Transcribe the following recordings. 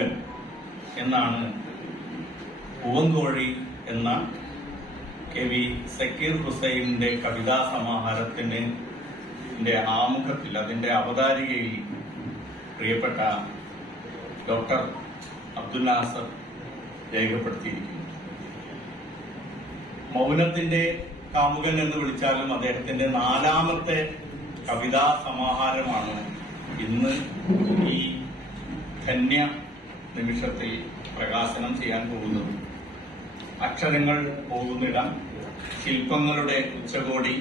കാമുകൻ എന്നാണ് പൂവങ്കോഴി എന്ന കെ.വി. സക്കീർ ഹുസൈനിന്റെ കവിതാ സമാഹാരത്തിന്റെ ആമുഖത്തിൽ, അതിന്റെ അവതാരികയിൽ പ്രിയപ്പെട്ട ഡോക്ടർ അബ്ദുൽ നാസർ രേഖപ്പെടുത്തിയിരിക്കുന്നു. മൗനത്തിന്റെ കാമുകൻ എന്ന് വിളിച്ചാലും അദ്ദേഹത്തിന്റെ 4ാമത്തെ കവിതാ സമാഹാരമാണ് ഇന്ന് ഈ ധന്യ നിമിഷത്തിൽ പ്രകാശനം ചെയ്യാൻ പോകുന്നത്. അക്ഷരങ്ങൾ പോകുന്നിടം, ശില്പങ്ങളുടെ ഉച്ചകോടി,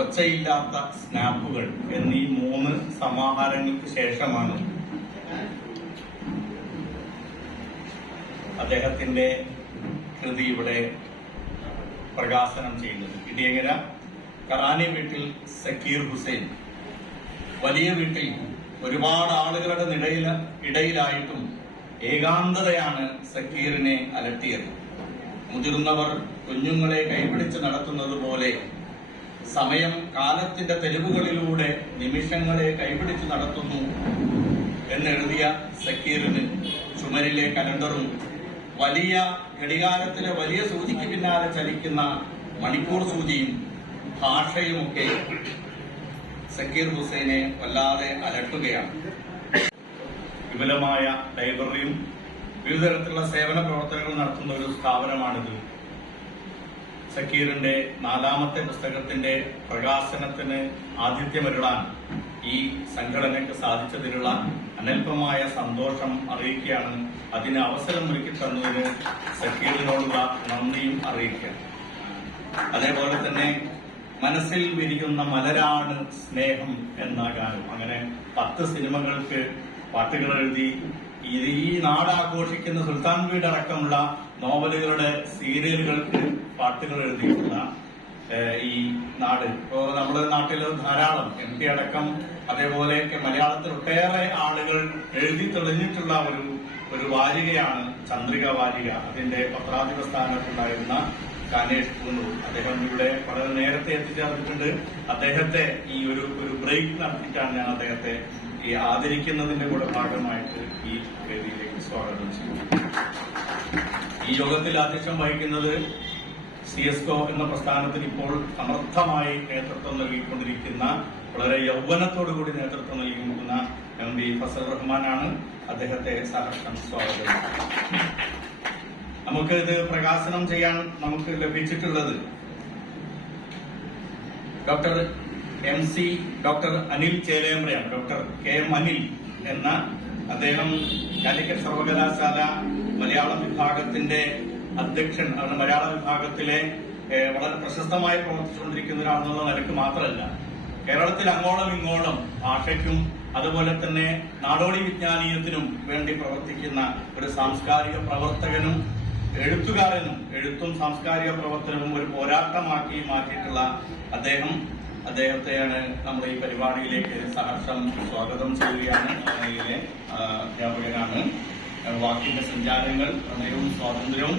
ഒച്ചയില്ലാത്ത സ്നാപ്പുകൾ എന്നീ 3 സമാഹാരങ്ങൾക്ക് ശേഷമാണ് അദ്ദേഹത്തിന്റെ കൃതി ഇവിടെ പ്രകാശനം ചെയ്യുന്നത്. ഇടിയങ്ങര കറാനി വീട്ടിൽ സക്കീർ ഹുസൈൻ. വലിയ വീട്ടിൽ ഒരുപാട് ആളുകളുടെ ഇടയിലായിട്ടും ഏകാന്തതയാണ് സക്കീറിനെ അലട്ടിയത്. മുതിർന്നവർ കുഞ്ഞുങ്ങളെ കൈപിടിച്ച് നടത്തുന്നത് പോലെ സമയം കാലത്തിന്റെ തെരുവുകളിലൂടെ നിമിഷങ്ങളെ കൈപിടിച്ച് നടത്തുന്നു എന്നെഴുതിയ സക്കീറിന് ചുമരിലെ കലണ്ടറും വലിയ ഘടികാരത്തിലെ വലിയ സൂചിക്ക് പിന്നാലെ ചലിക്കുന്ന മണിക്കൂർ സൂചിയും ഭാഷയുമൊക്കെ സക്കീർ ഹുസൈനെ വല്ലാതെ അലട്ടുകയാണ്. വിപുലമായ ലൈബ്രറിയും വിവിധ തരത്തിലുള്ള സേവന പ്രവർത്തനങ്ങൾ നടത്തുന്ന ഒരു സ്ഥാപനമാണിത്. സക്കീറിന്റെ 4ാമത്തെ പുസ്തകത്തിന്റെ പ്രകാശനത്തിന് ആതിഥ്യമരുളാൻ ഈ സംഘടനയ്ക്ക് സാധിച്ചതിലുള്ള അനൽപമായ സന്തോഷം അറിയിക്കുകയാണ്. അതിന് അവസരം ഒരുക്കി തന്നതിന് സക്കീറിനോടുള്ള നന്ദിയും അറിയിക്കുകയാണ്. അതേപോലെ തന്നെ മനസ്സിൽ വിരിയുന്ന മലരാണ് സ്നേഹം എന്ന ഗാനം, അങ്ങനെ 10 സിനിമകൾക്ക് പാട്ടുകൾ എഴുതി ഈ നാട് ആഘോഷിക്കുന്ന സുൽത്താൻ വീട് അടക്കമുള്ള നോവലുകളുടെ സീരിയലുകൾക്ക് പാട്ടുകൾ എഴുതിയിട്ടുള്ള ഈ നാട്, ഇപ്പോ നമ്മുടെ നാട്ടിൽ ധാരാളം MP അടക്കം അതേപോലെ മലയാളത്തിൽ ഒട്ടേറെ ആളുകൾ എഴുതി തെളിഞ്ഞിട്ടുള്ള ഒരു വാരികയാണ് ചന്ദ്രിക വാരിക. അതിന്റെ പത്രാധിപ സ്ഥാനത്തുണ്ടായിരുന്ന കാനേഷ് പൂനൂർ അദ്ദേഹം ഇവിടെ വളരെ നേരത്തെ എത്തിച്ചേർന്നിട്ടുണ്ട്. അദ്ദേഹത്തെ ഈ ഒരു ബ്രേക്ക് നടത്തിയിട്ടാണ് ഞാൻ അദ്ദേഹത്തെ ഈ ആദരിക്കുന്നതിന്റെ കൂടെ ഭാഗമായിട്ട് ഈ വേദിയിലേക്ക് സ്വാഗതം ചെയ്യുന്നു. ഈ യോഗത്തിൽ അധ്യക്ഷം വഹിക്കുന്നത് CSCO എന്ന പ്രസ്ഥാനത്തിന് ഇപ്പോൾ സമർത്ഥമായി നേതൃത്വം നൽകിക്കൊണ്ടിരിക്കുന്ന, വളരെ യൗവനത്തോടുകൂടി നേതൃത്വം നൽകിയിരിക്കുന്ന MD ഫസൽ റഹ്മാനാണ്. അദ്ദേഹത്തെ സഹർഷം സ്വാഗതം. നമുക്ക് ഇത് പ്രകാശനം ചെയ്യാൻ നമുക്ക് ലഭിച്ചിട്ടുള്ളത് ഡോക്ടർ അനിൽ ചേലേമ്പ്രയാണ്. ഡോക്ടർ KM അനിൽ എന്ന അദ്ദേഹം കാലിക്കറ്റ് സർവകലാശാല മലയാളം വിഭാഗത്തിന്റെ അധ്യക്ഷൻ, മലയാള വിഭാഗത്തിലെ വളരെ പ്രശസ്തമായി പ്രവർത്തിച്ചുകൊണ്ടിരിക്കുന്ന ഒരാളെന്നുള്ള നിലയ്ക്ക് മാത്രമല്ല, കേരളത്തിൽ അങ്ങോളം ഇങ്ങോളം ഭാഷയ്ക്കും അതുപോലെ തന്നെ നാടോടി വിജ്ഞാനീയത്തിനും വേണ്ടി പ്രവർത്തിക്കുന്ന ഒരു സാംസ്കാരിക പ്രവർത്തകനും എഴുത്തുകാരനും, എഴുത്തും സാംസ്കാരിക പ്രവർത്തനവും ഒരു പോരാട്ടമാക്കി മാറ്റിയിട്ടുള്ള അദ്ദേഹത്തെയാണ് നമ്മൾ ഈ പരിപാടിയിലേക്ക് സഹർഷം സ്വാഗതം ചെയ്യുകയാണ്. അതിലെ അധ്യാപകനാണ്. വാക്കിന്റെ സഞ്ചാരങ്ങൾ, പ്രണയവും സ്വാതന്ത്ര്യവും,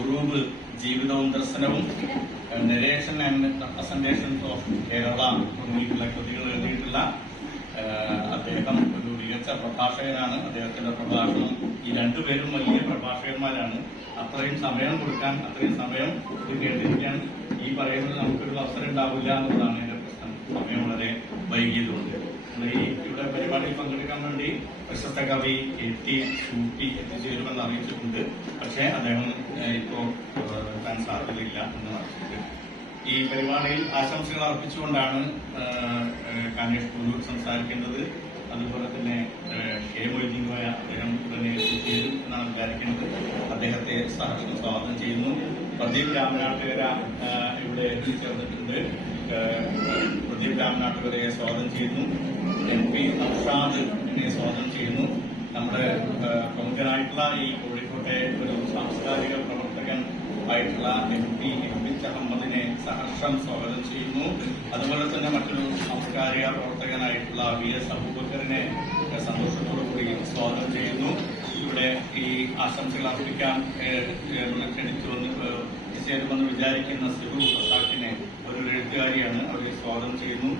ഉറൂബ് ജീവിതവും ദർശനവും, narration and representations of Kerala തുടങ്ങിയിട്ടുള്ള കൃതികൾ എഴുതിയിട്ടുള്ള അദ്ദേഹം ഒരു മികച്ച പ്രഭാഷകനാണ്. അദ്ദേഹത്തിന്റെ പ്രഭാഷണം, ഈ 2 പേരും വലിയ പ്രഭാഷകന്മാരാണ്. അത്രയും സമയം കൊടുക്കാൻ, അത്രയും സമയം ഇത് കേട്ടിരിക്കാൻ ഈ പറയുന്നത് നമുക്കൊരു അവസരം ഉണ്ടാവില്ല എന്നുള്ളതാണ് എന്റെ പ്രശ്നം. സമയം വളരെ വൈകിയതുകൊണ്ട് ഇവിടെ പരിപാടിയിൽ പങ്കെടുക്കാൻ വേണ്ടി പ്രശസ്ത കവി KT ഷൂട്ടി എത്തിച്ചേരുമെന്ന് അറിയിച്ചിട്ടുണ്ട്. പക്ഷേ അദ്ദേഹം ഇപ്പോ എത്താൻ സാധ്യതയില്ല എന്ന് പറഞ്ഞിട്ടുണ്ട്. ഈ പരിപാടിയിൽ ആശംസകൾ അർപ്പിച്ചുകൊണ്ടാണ് കാനേഷ് പൂനൂർ സംസാരിക്കുന്നത്. അതുപോലെ തന്നെ മൊയ്തീൻകോയ അദ്ദേഹം തന്നെ എത്തിച്ചേരും എന്നാണ് വിചാരിക്കുന്നത്. അദ്ദേഹത്തെ സ്വാഗതം ചെയ്യുന്നു. പ്രദീപ് രാമനാട്ടുകര ഇവിടെ എത്തിച്ചേർന്നിട്ടുണ്ട്. പ്രദീപ് രാമനാട്ടുകരയെ സ്വാഗതം ചെയ്യുന്നു. MP നൗഷാദ് എന്നെ സ്വാഗതം ചെയ്യുന്നു. നമ്മുടെ പ്രമുഖനായിട്ടുള്ള ഈ കോഴിക്കോട്ടെ ഒരു സാംസ്കാരിക പ്രവർത്തകൻ ആയിട്ടുള്ള MP അഹമ്മദിനെ സഹർഷം സ്വാഗതം ചെയ്യുന്നു. അതുപോലെ തന്നെ മറ്റൊരു സാംസ്കാരിക പ്രവർത്തകനായിട്ടുള്ള VS അബൂബക്കറിനെ സന്തോഷത്തോടുകൂടി സ്വാഗതം ചെയ്യുന്നു. ഇവിടെ ഈ ആശംസകൾ അർപ്പിക്കാൻ ചേരുമെന്ന് വിചാരിക്കുന്ന സിറു പ്രസാദിനെ, ഒരു എഴുത്തുകാരിയാണ്, അവരെ സ്വാഗതം ചെയ്യുന്നു.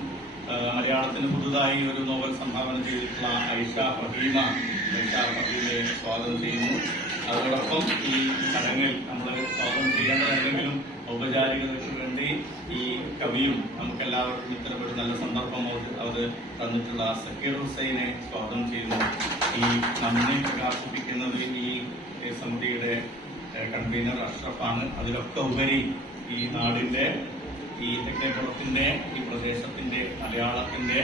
മലയാളത്തിന് പുതുതായി ഒരു നോവൽ സംഭാവന ചെയ്തിട്ടുള്ള ഐഷ ഫഹീമ പള്ളിയിലെ സ്വാഗതം ചെയ്യുന്നു. അതോടൊപ്പം ഈ ചടങ്ങിൽ നമ്മൾ സ്വാഗതം ചെയ്യേണ്ടതെന്തെങ്കിലും ഔപചാരികതയ്ക്ക് വേണ്ടി ഈ കവിയും നമുക്കെല്ലാവർക്കും ഇത്തരപ്പെട്ട നല്ല സന്ദർഭം അവർ തന്നിട്ടുള്ള സക്കീർ ഹുസൈനെ സ്വാഗതം ചെയ്യുന്നു. ഈ നന്ദി പ്രകാശിപ്പിക്കുന്നത് ഈ സമിതിയുടെ കൺവീനർ അഷ്റഫാണ്. അതിലൊക്കെ ഉപരി ഈ നാടിന്റെ, ഈ തെക്കേപ്പുറത്തിന്റെ, ഈ പ്രദേശത്തിന്റെ, മലയാളത്തിന്റെ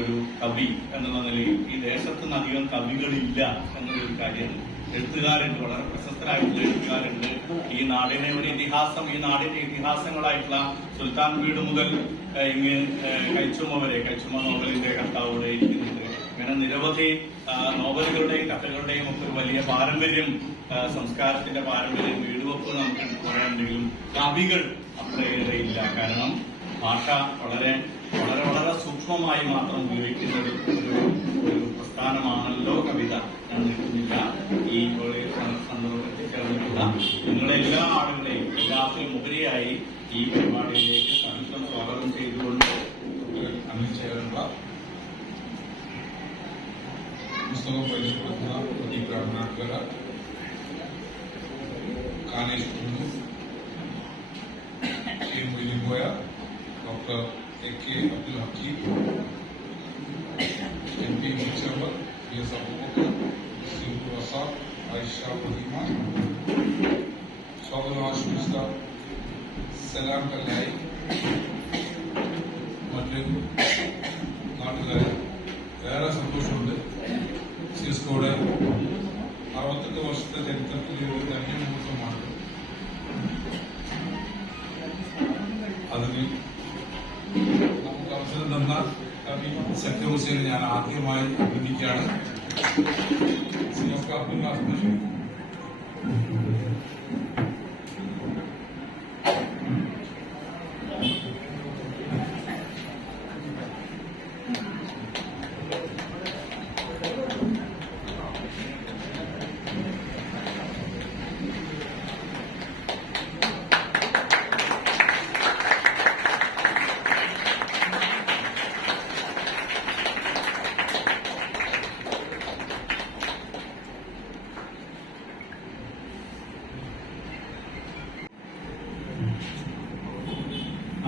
ഒരു കവി എന്നുള്ള നിലയിൽ ഈ ദേശത്തുനിന്ന് അധികം കവികളില്ല എന്നുള്ളൊരു കാര്യമാണ്. എഴുത്തുകാരുണ്ട്, വളരെ പ്രശസ്തരായിട്ടുള്ള എഴുത്തുകാരുണ്ട്. ഈ നാടിനെ ഒരു ഇതിഹാസം, ഈ നാടിന്റെ ഇതിഹാസങ്ങളായിട്ടുള്ള സുൽത്താൻ വീട് മുതൽ ഇങ്ങ് കൈച്ചുമ വരെ, കൈച്ചുമ നോവലിന്റെ കർത്താവിടെ ഇരിക്കുന്നുണ്ട്. ഇങ്ങനെ നിരവധി നോവലുകളുടെയും കഥകളുടെയും ഒക്കെ ഒരു വലിയ പാരമ്പര്യം, സംസ്കാരത്തിന്റെ പാരമ്പര്യം, വീടുവെപ്പ് നമുക്ക് പറയാനുണ്ടെങ്കിലും കവികൾ അത്രയേറെ ഇല്ല. കാരണം ഭാഷ വളരെ വളരെ വളരെ സൂക്ഷ്മമായി മാത്രം ഉപയോഗിക്കുന്ന ഒരു പ്രസ്ഥാനമാണല്ലോ കവിത. ഞാൻ നിൽക്കുന്നില്ല. ഈ സന്ദർഭത്തിൽ ചേർന്നിട്ടുള്ള നിങ്ങളെ എല്ലാ ആളുകളെയും എല്ലാത്തിലും ഉപരിയായി ഈ പരിപാടിയിലേക്ക് സഹർഷം സ്വാഗതം ചെയ്തുകൊണ്ട് അണിചേരുന്ന പുസ്തകം പരിചയപ്പെടുത്തുന്ന പ്രതിപ്രാർത്ഥനാർക്കര കാനേഷ് കുന്നു, കെ മൊയ്ലിംഗോയ, doctor AK Abdul Hakeem, MP മുച്ചവർ, PS അബൂബക്കർ, സിംബു റസാഖ്, ആയിഷ ഫഹിമ, സ്വാഗതം ആശംസിച്ച സലാം കല്ലായി, മറ്റ് നാട്ടുകാരെ ഏറെ സന്തോഷമുണ്ട്. സിസ്കോയുടെ 68 വർഷത്തെ ചരിത്രത്തിൽ ഒരു ധന്യമുഹൂർത്തമാണ്. അതിന് നമുക്ക് അവസരം തന്ന കവി സക്കീർ ഹുസൈനെ ഞാൻ ആദ്യമായി അഭിനന്ദിക്കുകയാണ്.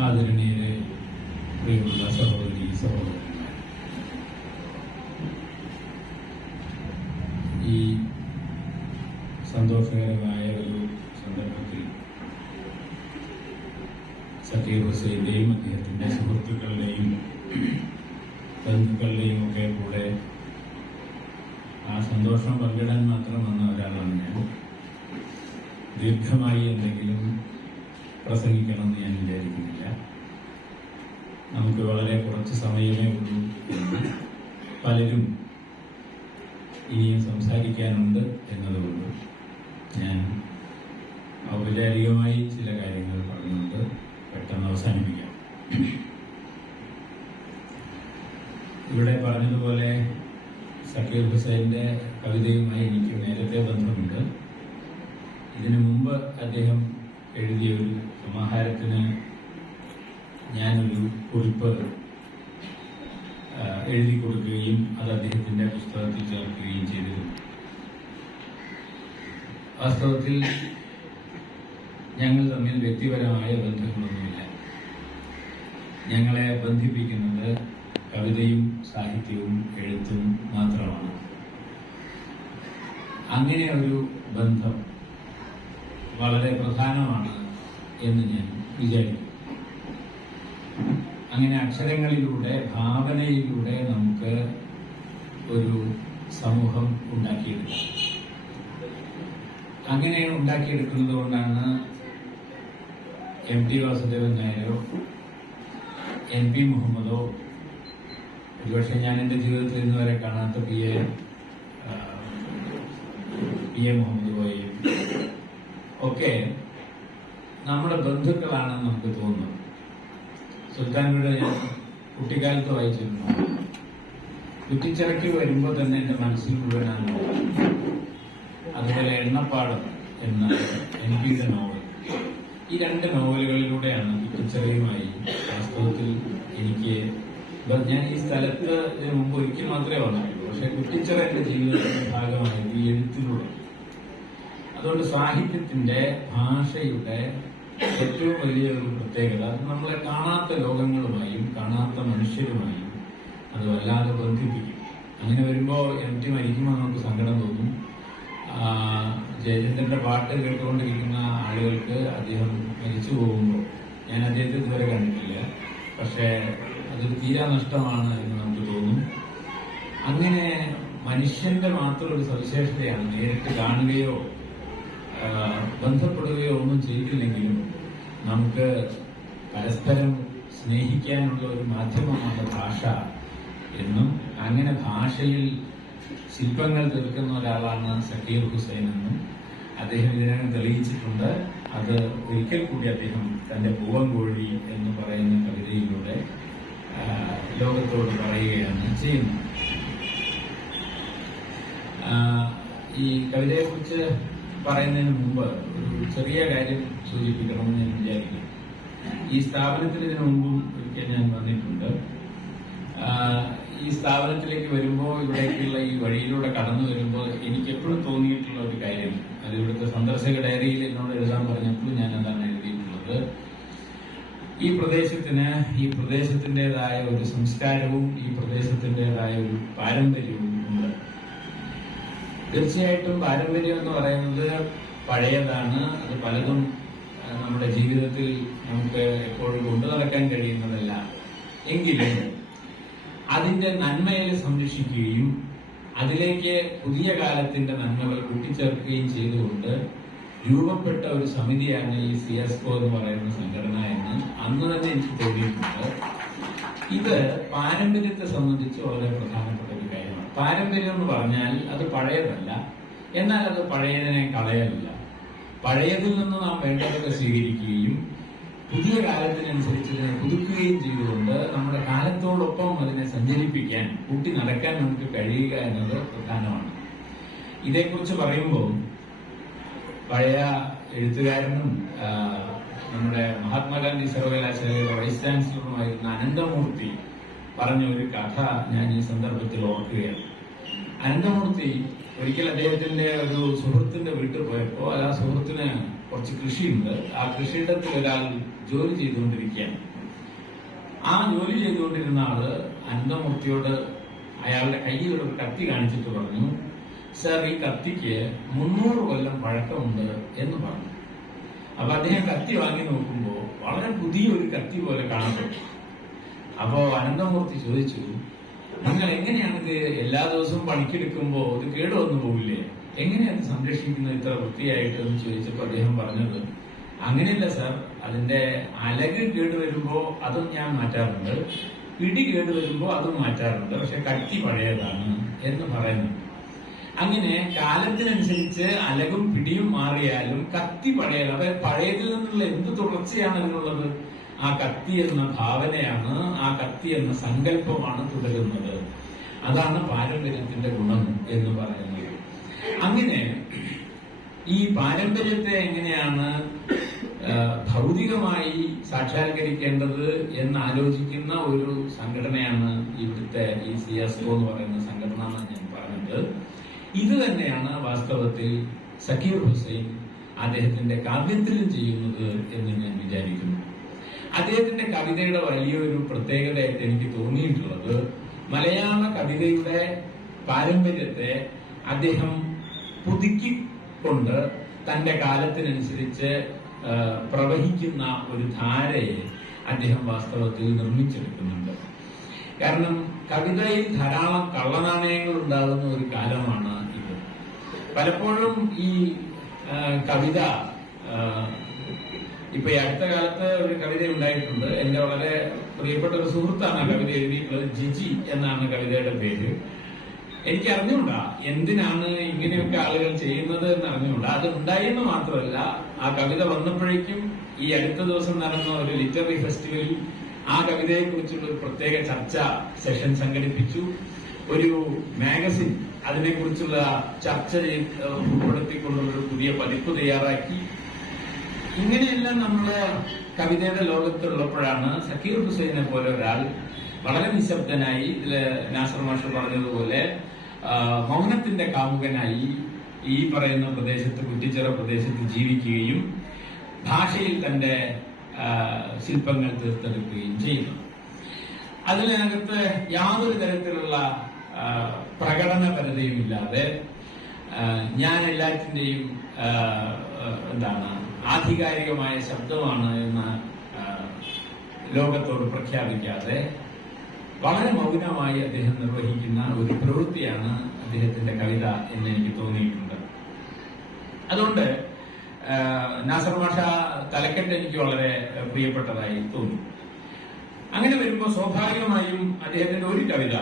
ആദരണീയരെ, പ്രിയമുള്ള സഹോദരി സഹോദരന്മാർ, ഈ സന്തോഷകരമായ ഒരു സന്ദർഭത്തിൽ സക്കീർ ഹുസൈന്റെയും അദ്ദേഹത്തിന്റെ സുഹൃത്തുക്കളുടെയും ബന്ധുക്കളുടെയും ഒക്കെ കൂടെ ആ സന്തോഷം പങ്കിടാൻ മാത്രം വന്ന ഒരാളാണ് ഞാൻ. ദീർഘമായി എന്തെങ്കിലും പ്രസംഗിക്കണമെന്ന് ഞാൻ വിചാരിക്കുന്നില്ല. നമുക്ക് വളരെ കുറച്ച് സമയമേ ഉള്ളൂ എന്ന് പലരും ഇനിയും സംസാരിക്കാനുണ്ട് എന്നതുകൊണ്ട് ഞാൻ ഔപചാരികമായി ചില കാര്യങ്ങൾ പറഞ്ഞുകൊണ്ട് പെട്ടെന്ന് അവസാനിപ്പിക്കാം. ഇവിടെ പറഞ്ഞതുപോലെ സക്കീർ ഹുസൈന്റെ കവിതയുമായി എനിക്ക് നേരത്തെ ബന്ധമുണ്ട്. ഇതിനു മുമ്പ് അദ്ദേഹം എഴുതിയ ഒരു സമാഹാരത്തിന് ഞാനൊരു കുറിപ്പ് എഴുതി കൊടുക്കുകയും അത് അദ്ദേഹത്തിന്റെ പുസ്തകത്തിൽ ചേർക്കുകയും ചെയ്തിരുന്നു. വാസ്തവത്തിൽ ഞങ്ങൾ തമ്മിൽ വ്യക്തിപരമായ ബന്ധങ്ങളൊന്നുമില്ല. ഞങ്ങളെ ബന്ധിപ്പിക്കുന്നത് കവിതയും സാഹിത്യവും എഴുത്തും മാത്രമാണ്. അങ്ങനെ ഒരു ബന്ധം വളരെ പ്രധാനമാണ് എന്ന് ഞാൻ വിചാരിക്കുന്നു. അങ്ങനെ അക്ഷരങ്ങളിലൂടെ, ഭാവനയിലൂടെ നമുക്ക് ഒരു സമൂഹം ഉണ്ടാക്കിയെടുക്കാം. അങ്ങനെ ഉണ്ടാക്കിയെടുക്കുന്നത് കൊണ്ടാണ് MT വാസുദേവൻ നായരോ MP മുഹമ്മദോ, ഒരുപക്ഷെ ഞാൻ എൻ്റെ ജീവിതത്തിൽ ഇന്ന് വരെ കാണാത്ത PA മുഹമ്മദ് കോയയും ഒക്കെ നമ്മുടെ ബന്ധുക്കളാണെന്ന് നമുക്ക് തോന്നുന്നു. സുൽത്താൻ വീട് ഞാൻ കുട്ടിക്കാലത്ത് വായിച്ചിരുന്നു. കുറ്റിച്ചിറക്കി വരുമ്പോൾ തന്നെ എൻ്റെ മനസ്സിൽ മുഴുവനാണ്. അതുപോലെ എണ്ണപ്പാടം എന്ന MPയുടെ നോവൽ. ഈ രണ്ട് നോവലുകളിലൂടെയാണ് കുറ്റിച്ചിറയുമായി വാസ്തവത്തിൽ എനിക്ക്, ഞാൻ ഈ സ്ഥലത്ത് ഇതിനു മുമ്പ് ഒരിക്കൽ മാത്രമേ വന്നിട്ടുള്ളൂ. പക്ഷെ കുട്ടിച്ചെറിന്റെ ജീവിതത്തിന്റെ ഭാഗമായത് ഈ എഴുത്തിലൂടെ. അതുകൊണ്ട് സാഹിത്യത്തിന്റെ ഭാഷയുടെ ഏറ്റവും വലിയ ഒരു പ്രത്യേകത അത് നമ്മളെ കാണാത്ത ലോകങ്ങളുമായും കാണാത്ത മനുഷ്യരുമായും അത് വല്ലാതെ ബന്ധിപ്പിക്കും. അങ്ങനെ വരുമ്പോ എം ടി മരിക്കുമ്പോൾ നമുക്ക് സങ്കടം തോന്നും. ജയചന്ദ്രന്റെ പാട്ട് കേട്ടുകൊണ്ടിരിക്കുന്ന ആളുകൾക്ക് അദ്ദേഹം മരിച്ചു പോകുമ്പോൾ, ഞാൻ അദ്ദേഹത്തെ ഇതുവരെ കണ്ടിട്ടില്ല, പക്ഷെ അതൊരു തീരാ നഷ്ടമാണ് എന്ന് നമുക്ക് തോന്നും. അങ്ങനെ മനുഷ്യന്റെ മാത്രം ഒരു സവിശേഷതയാണ്. നേരിട്ട് കാണുകയോ ബന്ധപ്പെടുകയോ ഒന്നും ചെയ്തില്ലെങ്കിലും നമുക്ക് പരസ്പരം സ്നേഹിക്കാനുള്ള ഒരു മാധ്യമമാണ് ഭാഷ എന്നും, അങ്ങനെ ഭാഷയിൽ ശില്പങ്ങൾ തീർക്കുന്ന ഒരാളാണ് സക്കീർ ഹുസൈൻ എന്നും അദ്ദേഹം ഇതിനകം തെളിയിച്ചിട്ടുണ്ട്. അത് ഒരിക്കൽ കൂടി അദ്ദേഹം തന്റെ പൂവൻകോഴി എന്ന് പറയുന്ന കവിതയിലൂടെ ലോകത്തോട് പറയുകയാണ് ചെയ്യുന്നത്. ഈ കവിതയെക്കുറിച്ച് പറയുന്നതിന് മുമ്പ് ഒരു ചെറിയ കാര്യം സൂചിപ്പിക്കണമെന്ന് ഞാൻ വിചാരിക്കുന്നു. ഈ സ്ഥാപനത്തിൽ ഇതിനു മുമ്പും ഒരിക്കൽ ഞാൻ വന്നിട്ടുണ്ട്. ഈ സ്ഥാപനത്തിലേക്ക് വരുമ്പോൾ, ഇവിടേക്കുള്ള ഈ വഴിയിലൂടെ കടന്നു വരുമ്പോൾ എനിക്ക് എപ്പോഴും തോന്നിയിട്ടുള്ള ഒരു കാര്യം, അത് ഇവിടുത്തെ സന്ദർശക ഡയറിയിൽ എന്നോട് എഴുതാൻ പറഞ്ഞപ്പോഴും ഞാൻ അതാണ് എഴുതിയിട്ടുള്ളത്. ഈ പ്രദേശത്തിന് ഈ പ്രദേശത്തിൻ്റെതായ ഒരു സംസ്കാരവും ഈ പ്രദേശത്തിൻ്റെതായ ഒരു പാരമ്പര്യവും ഉണ്ട്. തീർച്ചയായിട്ടും പാരമ്പര്യം എന്ന് പറയുന്നത് പഴയതാണ്. അത് പലതും നമ്മുടെ ജീവിതത്തിൽ നമുക്ക് എപ്പോഴും കൊണ്ടു നടക്കാൻ കഴിയുന്നതല്ല. എങ്കിലും അതിന്റെ നന്മയെ സംരക്ഷിക്കുകയും അതിലേക്ക് പുതിയ കാലത്തിന്റെ നന്മകൾ കൂട്ടിച്ചേർക്കുകയും ചെയ്തുകൊണ്ട് രൂപപ്പെട്ട ഒരു സമിതിയാണ് ഈ സിയാസ്കോ എന്ന് പറയുന്ന സംഘടന എന്ന് അന്ന് തന്നെ എനിക്ക് തോന്നിയിട്ടുണ്ട്. ഇത് പാരമ്പര്യത്തെ സംബന്ധിച്ച് വളരെ പ്രധാനപ്പെട്ട ഒരു കാര്യമാണ്. പാരമ്പര്യം എന്ന് പറഞ്ഞാൽ അത് പഴയതല്ല, എന്നാൽ അത് പഴയതിനെ കളയലില്ല. പഴയതിൽ നിന്ന് നാം വേണ്ടതൊക്കെ സ്വീകരിക്കുകയും പുതിയ കാലത്തിനനുസരിച്ച് ഇതിനെ പുതുക്കുകയും ചെയ്തുകൊണ്ട് നമ്മുടെ കാലത്തോടൊപ്പം അതിനെ സഞ്ചരിപ്പിക്കാൻ, കൂട്ടി നടക്കാൻ നമുക്ക് കഴിയുക എന്നത് പ്രധാനമാണ്. ഇതേക്കുറിച്ച് പറയുമ്പോൾ പഴയ എഴുത്തുകാരനും നമ്മുടെ മഹാത്മാഗാന്ധി സർവകലാശാലയുടെ വൈസ് ചാൻസലറുമായിരുന്ന അനന്തമൂർത്തി പറഞ്ഞ ഒരു കഥ ഞാൻ ഈ സന്ദർഭത്തിൽ ഓർക്കുകയാണ്. അനന്തമൂർത്തി ഒരിക്കൽ അദ്ദേഹത്തിന്റെ ഒരു സുഹൃത്തിന്റെ വീട്ടിൽ പോയപ്പോൾ ആ സുഹൃത്തിന് കുറച്ച് കൃഷിയുണ്ട്. ആ കൃഷിയിടത്തിൽ ഒരാൾ ജോലി ചെയ്തുകൊണ്ടിരിക്കുകയാണ്. ആ ജോലി ചെയ്തുകൊണ്ടിരുന്ന ആള് അനന്തമൂർത്തിയോട് അയാളുടെ കയ്യിൽ ഒരു കത്തി കാണിച്ചിട്ട് പറഞ്ഞു, സർ, ഈ കത്തിക്ക് 300 കൊല്ലം പഴക്കമുണ്ട് എന്ന് പറഞ്ഞു. അപ്പൊ അദ്ദേഹം കത്തി വാങ്ങി നോക്കുമ്പോൾ വളരെ പുതിയൊരു കത്തി പോലെ കാണപ്പെട്ടു. അപ്പോ അനന്തമൂർത്തി ചോദിച്ചു, നിങ്ങൾ എങ്ങനെയാണ് ഇത് എല്ലാ ദിവസവും പണിക്കെടുക്കുമ്പോൾ ഇത് കേടുവന്നു പോകില്ലേ, എങ്ങനെയാണ് സംരക്ഷിക്കുന്നത് ഇത്ര വൃത്തിയായിട്ട് എന്ന് ചോദിച്ചപ്പോൾ അദ്ദേഹം പറഞ്ഞത്, അങ്ങനെയല്ല സാർ, അതിന്റെ അലക് കേടുവരുമ്പോ അതും ഞാൻ മാറ്റാറുണ്ട്, പിടി കേടുവരുമ്പോ അതും മാറ്റാറുണ്ട്, പക്ഷെ കത്തി പഴയതാണ് എന്ന് പറയുന്നു. അങ്ങനെ കാലത്തിനനുസരിച്ച് അലകും പിടിയും മാറിയാലും കത്തി പഴയത്, അതായത് പഴയതിൽ നിന്നുള്ള എന്ത് തുടർച്ചയാണ് അതിനുള്ളത്? ആ കത്തി എന്ന ഭാവനയാണ്, ആ കത്തി എന്ന സങ്കല്പമാണ് തുടരുന്നത്. അതാണ് പാരമ്പര്യത്തിന്റെ ഗുണം എന്ന് പറയുന്നത്. അങ്ങനെ ഈ പാരമ്പര്യത്തെ എങ്ങനെയാണ് ഭൗതികമായി സാക്ഷാത്കരിക്കേണ്ടത് എന്ന് ആലോചിക്കുന്ന ഒരു സംഘടനയാണ് ഇവിടുത്തെ ഈ സിയാസ്കോ എന്ന് പറയുന്ന സംഘടന എന്ന് ഞാൻ പറഞ്ഞത്. ഇത് തന്നെയാണ് വാസ്തവത്തിൽ സക്കീർ ഹുസൈൻ അദ്ദേഹത്തിന്റെ കാവ്യത്തിലും ചെയ്യുന്നത് എന്ന് ഞാൻ വിചാരിക്കുന്നു. അദ്ദേഹത്തിന്റെ കവിതയുടെ വലിയൊരു പ്രത്യേകതയായിട്ട് എനിക്ക് തോന്നിയിട്ടുള്ളത് മലയാള കവിതയുടെ പാരമ്പര്യത്തെ അദ്ദേഹം പുതുക്കിക്കൊണ്ട് തന്റെ കാലത്തിനനുസരിച്ച് പ്രവഹിക്കുന്ന ഒരു ധാരയെ അദ്ദേഹം വാസ്തവത്തിൽ നിർമ്മിച്ചെടുക്കുന്നുണ്ട്. കാരണം കവിതയിൽ ധാരാളം കള്ളനാണയങ്ങൾ ഉണ്ടാകുന്ന ഒരു കാലമാണ് ഇത്. പലപ്പോഴും ഈ കവിത, ഇപ്പൊ ഈ അടുത്ത കാലത്ത് ഒരു കവിത ഉണ്ടായിട്ടുണ്ട്, എന്റെ വളരെ പ്രിയപ്പെട്ട ഒരു സുഹൃത്താണ് ആ കവിത എഴുതിയിട്ടുള്ളത്. ജിജി എന്നാണ് കവിതയുടെ പേര്. എനിക്ക് അറിഞ്ഞുകൂടാ എന്തിനാണ് ഇങ്ങനെയൊക്കെ ആളുകൾ ചെയ്യുന്നത് എന്ന് അറിഞ്ഞുകൂടാ. അത് ഉണ്ടായെന്ന് മാത്രമല്ല, ആ കവിത വന്നപ്പോഴേക്കും ഈ അടുത്ത ദിവസം നടന്ന ഒരു ലിറ്റററി ഫെസ്റ്റിവലിൽ ആ കവിതയെ കുറിച്ചുള്ള ഒരു പ്രത്യേക ചർച്ച സെഷൻ സംഘടിപ്പിച്ചു. ഒരു മാഗസിൻ അതിനെക്കുറിച്ചുള്ള ചർച്ച ഉൾപ്പെടുത്തിക്കൊണ്ടുള്ള ഒരു പുതിയ പതിപ്പ് തയ്യാറാക്കി. ഇങ്ങനെയെല്ലാം നമ്മള് കവിതയുടെ ലോകത്തുള്ളപ്പോഴാണ് സക്കീർ ഹുസൈനെ പോലെ ഒരാൾ വളരെ നിശബ്ദനായി, ഇതില് നാസർ മാഷ് പറഞ്ഞതുപോലെ മൗനത്തിന്റെ കാമുകനായി ഈ പറയുന്ന പ്രദേശത്ത്, കുറ്റിച്ചിറ പ്രദേശത്ത് ജീവിക്കുകയും ഭാഷയിൽ തന്റെ ശില്പങ്ങൾ തീർത്തെടുക്കുകയും ചെയ്യുന്നു. അതിനകത്ത് യാതൊരു തരത്തിലുള്ള പ്രകടനപരതയുമില്ലാതെ ഞാൻ എല്ലാറ്റിന്റെയും ആധികാരികമായ ശബ്ദമാണ് എന്ന് ലോകത്തോട് പ്രഖ്യാപിക്കാതെ വളരെ മൗനമായി അദ്ദേഹം നിർവഹിക്കുന്ന ഒരു പ്രവൃത്തിയാണ് അദ്ദേഹത്തിന്റെ കവിത എന്ന് എനിക്ക് തോന്നിയിട്ടുണ്ട്. അതുകൊണ്ട് നാസർ മാഷ തലക്കെട്ട് എനിക്ക് വളരെ പ്രിയപ്പെട്ടതായി തോന്നി. അങ്ങനെ വരുമ്പോൾ സ്വാഭാവികമായും അദ്ദേഹത്തിന്റെ ഒരു കവിത,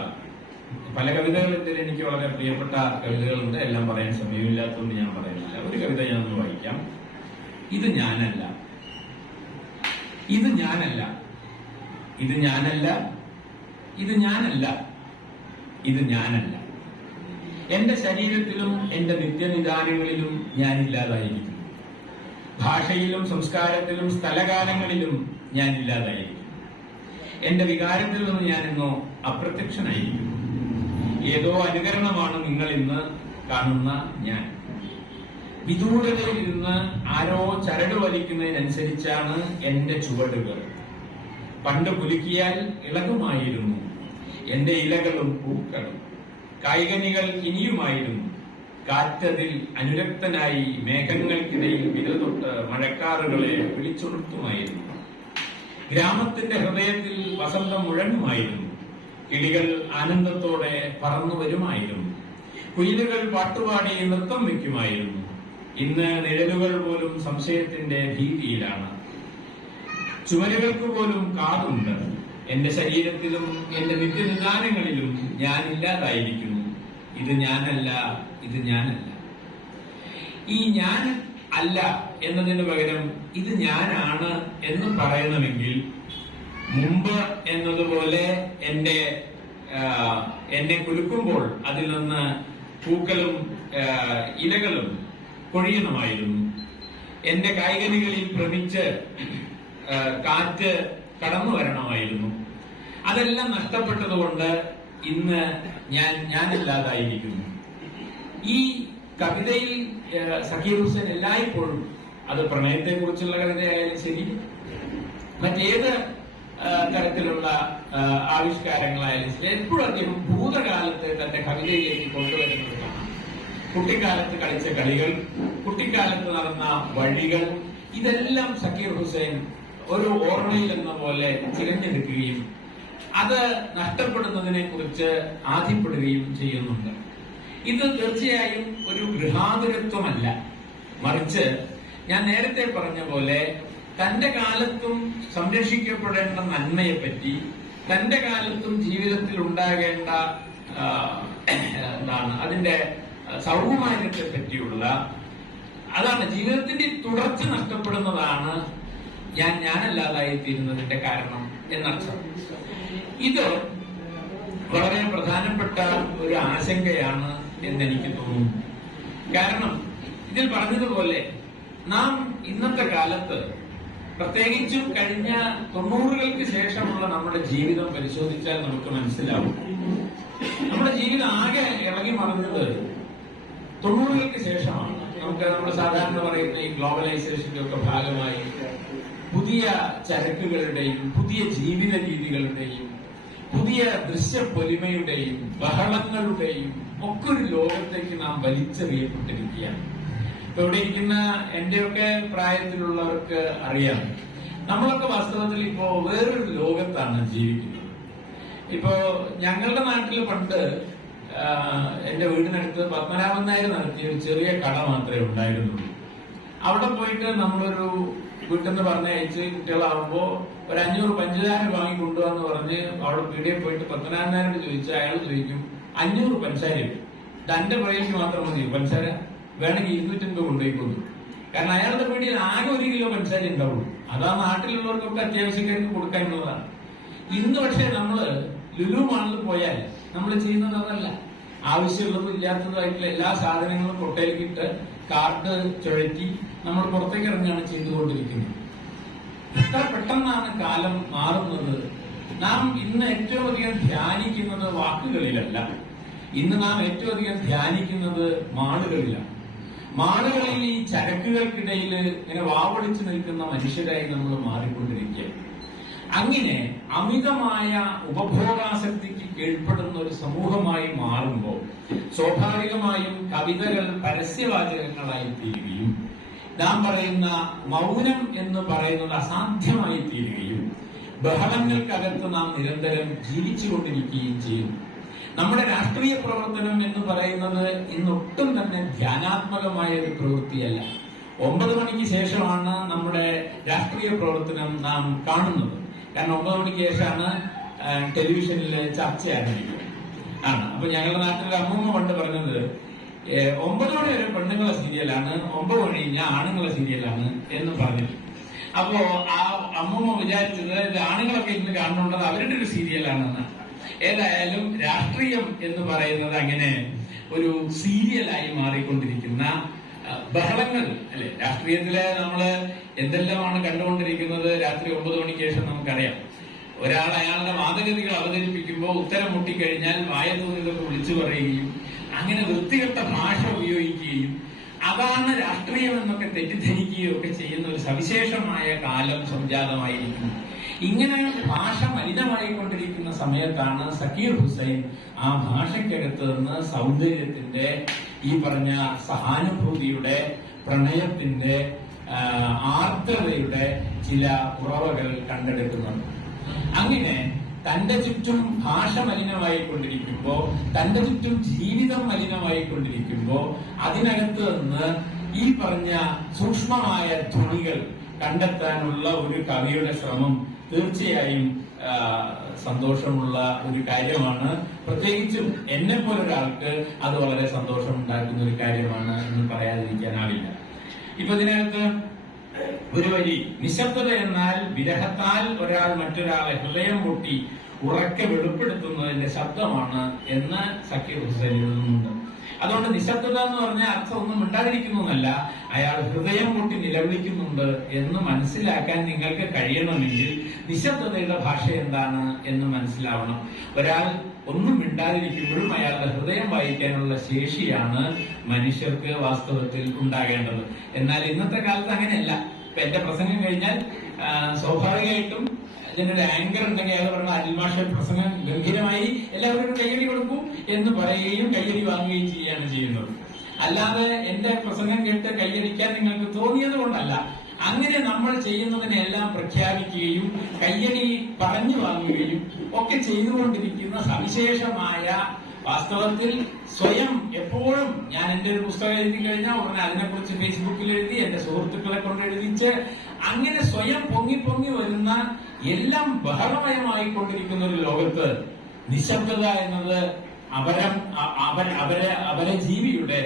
പല കവിതകളിൽ എനിക്ക് വളരെ പ്രിയപ്പെട്ട കവിതകളുണ്ട്, എല്ലാം പറയാൻ സമയമില്ലാത്തതുകൊണ്ട് ഞാൻ പറയുന്നില്ല. ഒരു കവിത ഞാനൊന്ന് വായിക്കാം. ഇത് ഞാനല്ല, ഇത് ഞാനല്ല, ഇത് ഞാനല്ല, ഇത് ഞാനല്ല, ഇത് ഞാനല്ല. എന്റെ ശരീരത്തിലും എന്റെ നിത്യനിദാനങ്ങളിലും ഞാനില്ലാതായിരിക്കും. ഭാഷയിലും സംസ്കാരത്തിലും സ്ഥലകാലങ്ങളിലും ഞാനില്ലാതായിരിക്കും. എന്റെ വികാരത്തിൽ നിന്ന് ഞാനിന്നോ അപ്രത്യക്ഷനായിരിക്കും. ഏതോ അനുകരണമാണ് നിങ്ങൾ ഇന്ന് കാണുന്ന ഞാൻ. വിദൂരതയിലിരുന്ന് ആരോ ചരട് വലിക്കുന്നതിനനുസരിച്ചാണ് എന്റെ ചുവടുകൾ. പണ്ട് കുലുക്കിയാൽ ഇളകുമായിരുന്നു എന്റെ ഇലകളും പൂക്കളും. കായികനികൾ ഇനിയുമായിരുന്നു. കാറ്റതിൽ അനുരക്തനായി മേഘങ്ങൾക്കിടയിൽ വിരൽ തൊട്ട് മഴക്കാറുകളെ വിളിച്ചുണർത്തുമായിരുന്നു. ഗ്രാമത്തിന്റെ ഹൃദയത്തിൽ വസന്തം മുഴങ്ങുമായിരുന്നു. കിളികൾ ആനന്ദത്തോടെ പറന്നു വരുമായിരുന്നു. കുയിലുകൾ പാട്ടുപാടി നൃത്തം വയ്ക്കുമായിരുന്നു. ഇന്ന് നിഴലുകൾ പോലും സംശയത്തിന്റെ ഭീതിയിലാണ്. ചുമരുകൾക്ക് പോലും കാതുണ്ട്. എന്റെ ശരീരത്തിലും എന്റെ നിത്യനിദാനങ്ങളിലും ഞാനില്ലാതായിരിക്കുന്നു. ഇത് ഞാനല്ല, ഇത് ഞാനല്ല. ഈ ഞാൻ അല്ല എന്നതിന് പകരം ഇത് ഞാനാണ് എന്ന് പറയണമെങ്കിൽ മുമ്പ് എന്നതുപോലെ എന്നെ കുലുക്കുമ്പോൾ അതിൽ നിന്ന് പൂക്കളും ഇലകളും പൊഴിയണമായിരുന്നു. എന്റെ കായികനികളിൽ ഭ്രമിച്ച് കാറ്റ് കടന്നു വരണമായിരുന്നു. അതെല്ലാം നഷ്ടപ്പെട്ടതുകൊണ്ട് ഇന്ന് ഞാനില്ലാതായിരിക്കുന്നു. ഈ കവിതയിൽ സക്കീർ ഹുസൈൻ എല്ലായ്പ്പോഴും, അത് പ്രണയത്തെക്കുറിച്ചുള്ള കവിതയായാലും ശരി, മറ്റേത് തരത്തിലുള്ള ആവിഷ്കാരങ്ങളായാലും ശരി, എപ്പോഴും അദ്ദേഹം ഭൂതകാലത്തെ തന്റെ കവിതയിലേക്ക് കൊണ്ടുവരുന്നത് കാണാം. കുട്ടിക്കാലത്ത് കളിച്ച കളികൾ, കുട്ടിക്കാലത്ത് നടന്ന വഴികൾ, ഇതെല്ലാം സക്കീർ ഹുസൈൻ ഒരു ഓർമ്മയിൽ എന്ന പോലെ ചിരഞ്ഞെടുക്കുകയും അത് നഷ്ടപ്പെടുന്നതിനെ കുറിച്ച് ആധിപ്പെടുകയും ചെയ്യുന്നുണ്ട്. ഇത് തീർച്ചയായും ഒരു ഗൃഹാതുരത്വമല്ല, മറിച്ച് ഞാൻ നേരത്തെ പറഞ്ഞ പോലെ തന്റെ കാലത്തും സംരക്ഷിക്കപ്പെടേണ്ട നന്മയെപ്പറ്റി, തന്റെ കാലത്തും ജീവിതത്തിൽ ഉണ്ടാകേണ്ട അതിന്റെ സൗകുമാര്യത്തെ പറ്റിയുള്ള, അതാണ് ജീവിതത്തിന്റെ തുടർച്ച നഷ്ടപ്പെടുന്നതാണ് ഞാനല്ലാതായി തീരുന്നതിന്റെ കാരണം എന്നർത്ഥം. ഇത് വളരെ പ്രധാനപ്പെട്ട ഒരു ആശങ്കയാണ് എന്നെനിക്ക് തോന്നുന്നു. കാരണം ഇതിൽ പറഞ്ഞതുപോലെ നാം ഇന്നത്തെ കാലത്ത്, പ്രത്യേകിച്ചും കഴിഞ്ഞ 90-കൾക്ക് ശേഷമുള്ള നമ്മുടെ ജീവിതം പരിശോധിച്ചാൽ നമുക്ക് മനസ്സിലാവും. നമ്മുടെ ജീവിതം ആകെ ഇളകി മറിഞ്ഞത് 90-കൾക്ക് ശേഷമാണ്. നമുക്ക് നമ്മൾ സാധാരണ പറയുന്ന ഈ ഗ്ലോബലൈസേഷന്റെ ഒക്കെ ഭാഗമായി പുതിയ ചരക്കുകളുടെയും പുതിയ ജീവിത രീതികളുടെയും പുതിയ ദൃശ്യപ്പൊലിമയുടെയും ബഹളങ്ങളുടെയും ഒക്കെ ഒരു ലോകത്തേക്ക് നാം വലിച്ചെറിയപ്പെട്ടിരിക്കുകയാണ്. ഇപ്പൊ ഇവിടെ ഇരിക്കുന്ന എന്റെയൊക്കെ പ്രായത്തിലുള്ളവർക്ക് അറിയാം, നമ്മളൊക്കെ വാസ്തവത്തിൽ ഇപ്പോ വേറൊരു ലോകത്താണ് ജീവിക്കുന്നത്. ഇപ്പോ ഞങ്ങളുടെ നാട്ടിൽ പണ്ട് എന്റെ വീടിനടുത്ത് പത്മനാഭൻ നായർ നടത്തിയ ഒരു ചെറിയ കട മാത്രമേ ഉണ്ടായിരുന്നുള്ളൂ. അവിടെ പോയിട്ട് നമ്മളൊരു വീട്ടിൽ നിന്ന് പറഞ്ഞയച്ച് കുട്ടികളാവുമ്പോ ഒരു 500 പഞ്ചസാര വാങ്ങി കൊണ്ടുപോകാന്ന് പറഞ്ഞ് അവിടെ പീടികയിൽ പോയിട്ട് പത്മനാഭൻ നായരോട് ചോദിച്ചാൽ അയാൾ ചോദിക്കും 500 പഞ്ചസാര തന്റെ പുറകിലേക്ക് മാത്രം മതി, പഞ്ചസാര വേണമെങ്കിൽ 250 കൊണ്ടുപോയിക്കൊണ്ടു. കാരണം അയാളുടെ പീടിയിൽ ആകെ 1 കിലോ പഞ്ചസാര ഉണ്ടാവുള്ളൂ. അതാ നാട്ടിലുള്ളവർക്കൊക്കെ അത്യാവശ്യക്കാർക്ക് കൊടുക്കാനുള്ളതാണ്. ഇന്ന് പക്ഷെ നമ്മള് ലുലു മാളിൽ പോയാൽ നമ്മൾ ചെയ്യുന്നത് അതല്ല. ആവശ്യമുള്ളതും ഇല്ലാത്തതുമായിട്ടുള്ള എല്ലാ സാധനങ്ങളും കൊട്ടയിലേക്കിട്ട് കാർഡ് ചുഴറ്റി നമ്മൾ പുറത്തേക്ക് ഇറങ്ങുകയാണ് ചെയ്തുകൊണ്ടിരിക്കുന്നത്. എത്ര പെട്ടെന്നാണ് കാലം മാറുന്നത്. നാം ഇന്ന് ഏറ്റവും അധികം ധ്യാനിക്കുന്നത് വാക്കുകളിലല്ല, ഇന്ന് നാം ഏറ്റവും അധികം ധ്യാനിക്കുന്നത് മാളുകളിലാണ്. മാളുകളിൽ ഈ ചരക്കുകൾക്കിടയിൽ ഇങ്ങനെ വാവളിച്ചു നിൽക്കുന്ന മനുഷ്യരായി നമ്മൾ മാറിക്കൊണ്ടിരിക്കുകയാണ്. അങ്ങനെ അമിതമായ ഉപഭോഗാസക്തിക്ക് കീഴ്പ്പെടുന്ന ഒരു സമൂഹമായി മാറുമ്പോൾ സ്വാഭാവികമായും കവിതകൾ പരസ്യവാചകങ്ങളായി തീരുകയും നാം പറയുന്ന മൗനം എന്ന് പറയുന്നത് അസാധ്യമായി തീരുകയും ബഹളങ്ങൾക്കകത്ത് നാം നിരന്തരം ജീവിച്ചുകൊണ്ടിരിക്കുകയും ചെയ്യുന്നു. നമ്മുടെ രാഷ്ട്രീയ പ്രവർത്തനം എന്ന് പറയുന്നത് ഇന്നൊട്ടും തന്നെ ധ്യാനാത്മകമായ ഒരു പ്രവൃത്തിയല്ല. 9 മണിക്ക് ശേഷമാണ് നമ്മുടെ രാഷ്ട്രീയ പ്രവർത്തനം നാം കാണുന്നത്. കാരണം 9 മണിക്ക് ശേഷമാണ് ടെലിവിഷനിൽ ചർച്ച ആരംഭിക്കുന്നത് ആണ്. അപ്പൊ ഞങ്ങളുടെ നാട്ടിലെ അമ്മൂമ്മ പണ്ട് പറഞ്ഞത് 9 മണി വരെ പെണ്ണുങ്ങളെ സീരിയലാണ്, 9 മണി കഴിഞ്ഞാൽ ആണുങ്ങളെ സീരിയലാണ് എന്ന് പറഞ്ഞിട്ട്. അപ്പോ ആ അമ്മൂമ്മ വിചാരിച്ചത് ഇത് ആണുങ്ങളൊക്കെ ഇന്ന് കാണുന്നുണ്ടത് അവരുടെ ഒരു സീരിയലാണെന്നാണ്. ഏതായാലും രാഷ്ട്രീയം എന്ന് പറയുന്നത് അങ്ങനെ ഒരു സീരിയലായി മാറിക്കൊണ്ടിരിക്കുന്ന ബഹളങ്ങൾ അല്ലെ. രാഷ്ട്രീയത്തിലെ നമ്മള് എന്തെല്ലാമാണ് കണ്ടുകൊണ്ടിരിക്കുന്നത്. രാത്രി 9 മണിക്ക് ശേഷം നമുക്കറിയാം, ഒരാൾ അയാളുടെ വാദഗതികൾ അവതരിപ്പിക്കുമ്പോൾ ഉത്തരം മുട്ടിക്കഴിഞ്ഞാൽ വായതോന്നിതൊക്കെ വിളിച്ചു പറയുകയും അങ്ങനെ വൃത്തികെട്ട ഭാഷ ഉപയോഗിക്കുകയും അതാണ് രാഷ്ട്രീയം എന്നൊക്കെ തെറ്റിദ്ധരിക്കുകയും ഒക്കെ ചെയ്യുന്ന ഒരു സവിശേഷമായ കാലം സംജാതമായിരിക്കുന്നു. ഇങ്ങനെ ഭാഷ മലിനമായിക്കൊണ്ടിരിക്കുന്ന സമയത്താണ് സക്കീർ ഹുസൈൻ ആ ഭാഷയ്ക്കകത്ത് നിന്ന് സൗന്ദര്യത്തിന്റെ, ഈ പറഞ്ഞ സഹാനുഭൂതിയുടെ, പ്രണയത്തിന്റെ, ആർദ്രതയുടെ ചില ഉറവകൾ കണ്ടെടുക്കുന്നത്. അങ്ങനെ തന്റെ ചുറ്റും ഭാഷ മലിനമായിക്കൊണ്ടിരിക്കുമ്പോ, തന്റെ ചുറ്റും ജീവിതം മലിനമായിക്കൊണ്ടിരിക്കുമ്പോ അതിനകത്ത് നിന്ന് ഈ പറഞ്ഞ സൂക്ഷ്മമായ ധ്വനികൾ കണ്ടെത്താനുള്ള ഒരു കവിയുടെ ശ്രമം തീർച്ചയായും സന്തോഷമുള്ള ഒരു കാര്യമാണ്. പ്രത്യേകിച്ചും എന്നെ പോലൊരാൾക്ക് അത് വളരെ സന്തോഷം ഉണ്ടാക്കുന്ന ഒരു കാര്യമാണ് എന്ന് പറയാതിരിക്കാനാവില്ല. ഇപ്പൊ ഇതിനകത്ത് ഒരു വരി, നിശബ്ദത എന്നാൽ വിരഹത്താൽ ഒരാൾ മറ്റൊരാളെ ഹൃദയം പൊട്ടി ഉറക്കെ വെളിപ്പെടുത്തുന്നതിന്റെ ശബ്ദമാണ് എന്ന് സക്കീർ ഹുസൈൻ എഴുതുന്നുണ്ട്. അതുകൊണ്ട് നിശബ്ദത എന്ന് പറഞ്ഞാൽ അർത്ഥം ഒന്നും മിണ്ടാതിരിക്കുന്നതല്ല, അയാൾ ഹൃദയം പൊട്ടി നിലവിളിക്കുന്നുണ്ട് എന്ന് മനസ്സിലാക്കാൻ നിങ്ങൾക്ക് കഴിയണമെങ്കിൽ നിശബ്ദതയുടെ ഭാഷ എന്താണ് എന്ന് മനസ്സിലാവണം. ഒരാൾ ഒന്നും മിണ്ടാതിരിക്കുമ്പോഴും അയാളുടെ ഹൃദയം വായിക്കാനുള്ള ശേഷിയാണ് മനുഷ്യർക്ക് വാസ്തവത്തിൽ ഉണ്ടാകേണ്ടത്. എന്നാൽ ഇന്നത്തെ കാലത്ത് അങ്ങനെയല്ല. ഇപ്പൊ എന്റെ പ്രസംഗം കഴിഞ്ഞാൽ സ്വാഭാവികമായിട്ടും ഇതിനൊരു ആങ്കർ ഉണ്ടെങ്കിൽ അയാൾ പറഞ്ഞ അൽമാഷ പ്രസംഗം ഗംഭീരമായി എല്ലാവരും കയ്യടി കൊടുക്കൂ എന്ന് പറയുകയും കയ്യടി വാങ്ങുകയും ചെയ്യുകയാണ് ചെയ്യുന്നത്. അല്ലാതെ എന്റെ പ്രസംഗം കേട്ട് കയ്യടിക്കാൻ നിങ്ങൾക്ക് തോന്നിയത് കൊണ്ടല്ല. അങ്ങനെ നമ്മൾ ചെയ്യുന്നതിനെല്ലാം പ്രഖ്യാപിക്കുകയും കയ്യടി പറഞ്ഞു വാങ്ങുകയും ഒക്കെ ചെയ്തുകൊണ്ടിരിക്കുന്ന സവിശേഷമായ, വാസ്തവത്തിൽ സ്വയം എപ്പോഴും ഞാൻ എന്റെ ഒരു പുസ്തകം എഴുതി കഴിഞ്ഞാൽ ഉടനെ അതിനെക്കുറിച്ച് ഫേസ്ബുക്കിൽ എഴുതി, എന്റെ സുഹൃത്തുക്കളെ കൊണ്ട് എഴുതിച്ച്, അങ്ങനെ സ്വയം പൊങ്ങി പൊങ്ങി വരുന്ന, എല്ലാം ബഹളമയമായിക്കൊണ്ടിരിക്കുന്ന ഒരു ലോകത്ത് നിശബ്ദത എന്നത് അവരെ ജീവിയുടെ,